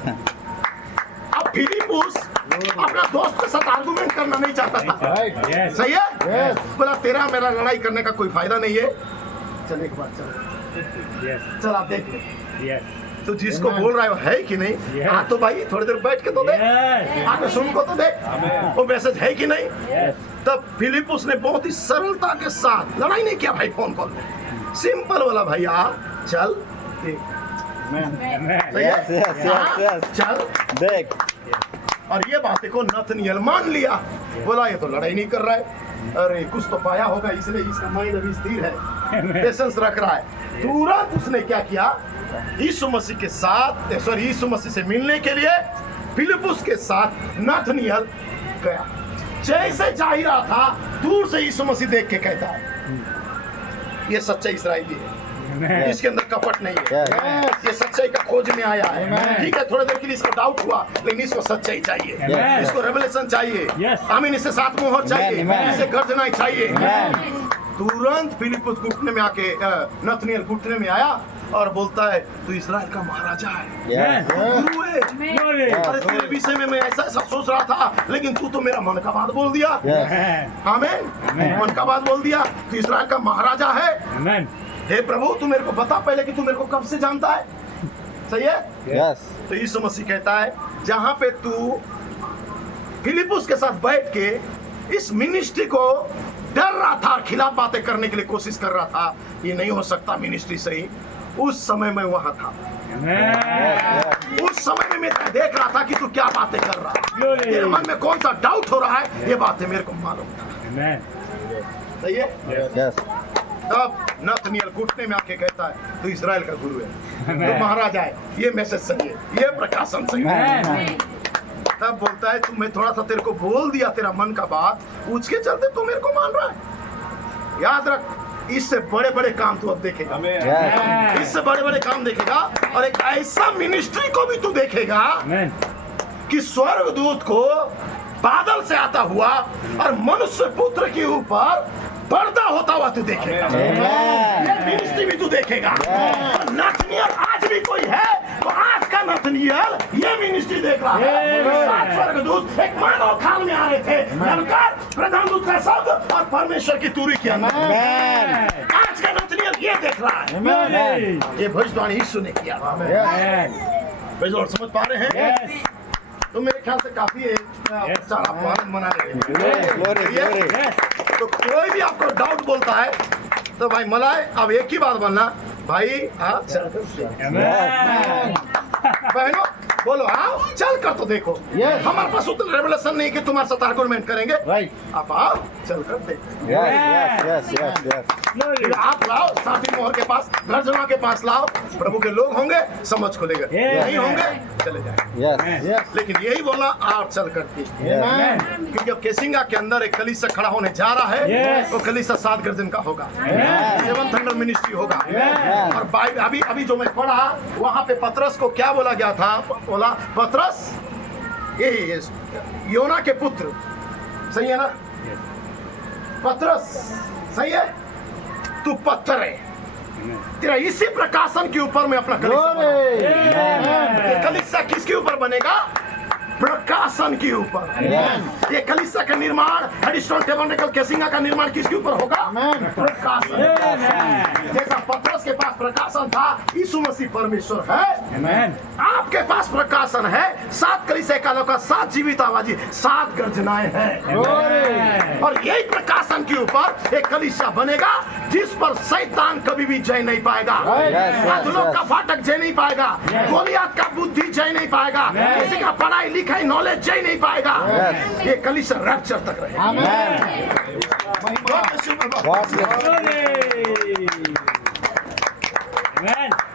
अब फिलिपुस अपना दोस्त के साथ आर्गुमेंट करना नहीं चाहता था। Right. Yes. सही है? Yes. बोला तेरा मेरा लड़ाई करने का कोई फायदा नहीं है, चल एक बार चल Yes. चल आप देख ले, Yes. तो जिसको Amen. बोल रहा है वो है कि नहीं? Yes. हाँ तो भाई थोड़ी देर बैठ के तो देख, Yes. आके सुन को तो देख, Amen. वो मैसेज है कि नहीं? Yes. तब फिलिपुस ने बहुत ही सरलता के साथ, लड़ाई नहीं किया भाई फोन कॉल में, सिंपल वाला भैया चल देख, Amen. सही है? Yes, yes, yes, हाँ, yes. चल। देख. और ये बातें को नथनियल मान लिया, बोला ये तो लड़ाई नहीं कर रहा है, अरे कुछ तो पाया होगा इसलिए इसका माइंड अभी स्थिर है, पेशेंस रख रहा है। तुरंत उसने क्या किया? यीशु मसीह के साथ, सॉरी यीशु मसीह से मिलने के लिए फिलिपुस के साथ नथनियल गया। जैसे जा ही रहा था, दूर से यीशु मसीह देख के कहता है ये सच्चा इस्राएली है, Amen. इसके अंदर कपट नहीं है, Yes. ये सच्चाई का खोज में आया है। Amen. ठीक है, थोड़ी देर के लिए इसको डाउट हुआ, लेकिन इसको सच्चाई चाहिए, Amen. इसको रेवलेशन चाहिए, Yes. आमीन, इसे सात मोहर चाहिए, Amen. इसे गर्जना चाहिए। Amen. तुरंत फिलिपुस घुटने में आके नथनियल घुटने में आया और बोलता है तू इस्राएल का महाराजा है, Yes. गुरु है। Glory. अरे तेरे विषय में मैं ऐसा ऐसा सोच रहा था, लेकिन तू तो मेरा मन का बात बोल दिया। Yes. Amen. आमीन, Amen. मन का बात बोल दिया, तू इस्राएल का महाराजा है। Amen. हे प्रभु तू मेरे को बता पहले कि तू मेरे को कब से जानता है। सही है? Yes. तो यीशु मसीह कहता है जहां पे तू फिलिपुस के साथ बैठ के इस मिनिस्ट्री को डर रहा था, खिलाफ बातें करने के लिए कोशिश कर रहा था, ये नहीं हो सकता मिनिस्ट्री सही, उस समय मैं वहां था। Amen. उस समय में मैं देख रहा था कि तू क्या बातें कर रहा है, Glory. तेरे मन में कौन सा डाउट हो रहा है, ये बातें मेरे को मालूम था। Amen. सही है? Yes. तब नथनियल घुटने में आके कहता है तू इस्राएल का गुरु है, तू महाराजा है, ये मैसेज सही है, ये प्रकाशन सही है। Amen. तब बोलता है तू, मैं थोड़ा सा तेरे को बोल दिया तेरा मन का बात, उसके चलते तू मेरे को मान रहा है। याद रख, इससे बड़े बड़े काम तू अब देखेगा, Yes. इससे बड़े बड़े काम देखेगा, और एक ऐसा मिनिस्ट्री को भी तू देखेगा Amen. कि स्वर्गदूत को बादल से आता हुआ और मनुष्य पुत्र के ऊपर पर्दा होता हुआ तू देखेगा। Amen. ये मिनिस्ट्री भी तू देखेगा। और नथनियल आज भी कोई है तो आज का नथनियल ये मिनिस्ट्री देख रहा है। Amen. 7 स्वर्गदूत एक मानव काल में आ रहे थे, ललकार प्रधान दूत का शब्द और परमेश्वर की तुरी के अंदर। Amen. आज का नथनियल ये देख रहा है। Glory. ये भविष्यवाणी यीशु ने किया। Amen. प्रेज़ लॉर्ड, समझ पा रहे हैं? Yes. तो मेरे ख्याल से काफी सारा प्लान बना रहे Glory, glory. हैं। तो कोई भी आपको डाउट बोलता है तो भाई मलाए अब एक ही बात बोलना भाई हाँ चल बहनों बोलो आओ चल कर तो देखो हमारे पास उतना रेवलेशन नहीं कि तुम्हारे साथ आर्गुमेंट करेंगे Right. आप आओ चल कर देखो Yes. आप लाओ साथी मोहर के पास गर्जना के पास लाओ प्रभु के लोग होंगे समझ को लेकर नहीं होंगे चले जाए Yes. लेकिन यही बोलना आप चल करके क्योंकि अब केसिंगा के अंदर एक कलीसिया खड़ा होने जा रहा है तो कलीसिया 7 गर्जन का होगा 7 थंडर मिनिस्ट्री होगा और अभी अभी जो मैं पढ़ा वहां पे पतरस को क्या बोला गया था बोला पतरस ये योना के पुत्र सही है ना पतरस सही है तू पत्थर है तेरा इसी प्रकाशन के ऊपर मैं अपना कलीसिया किसके ऊपर बनेगा प्रकाशन के ऊपर ये कलीसिया का निर्माण हेडस्टोन टेबरनेकल केसिंगा का निर्माण किसके ऊपर होगा प्रकाशन जैसा पतरस के पास प्रकाशन था यीशु मसीह परमेश्वर है आपके पास प्रकाशन है 7 कलीसिया कालों का 7 जीवित आवाजी 7 गर्जनाएं हैं और यही प्रकाशन के ऊपर एक कलीसिया बनेगा जिस पर शैतान कभी भी जय नहीं पाएगा अधलों का फाटक जय नहीं पाएगा गोलियत का बुद्धि जय नहीं पाएगा किसी का पढ़ाई लिखाई नॉलेज जय नहीं पाएगा ये कलीसिया रैप्चर तक रहेगा God bless you. Amen.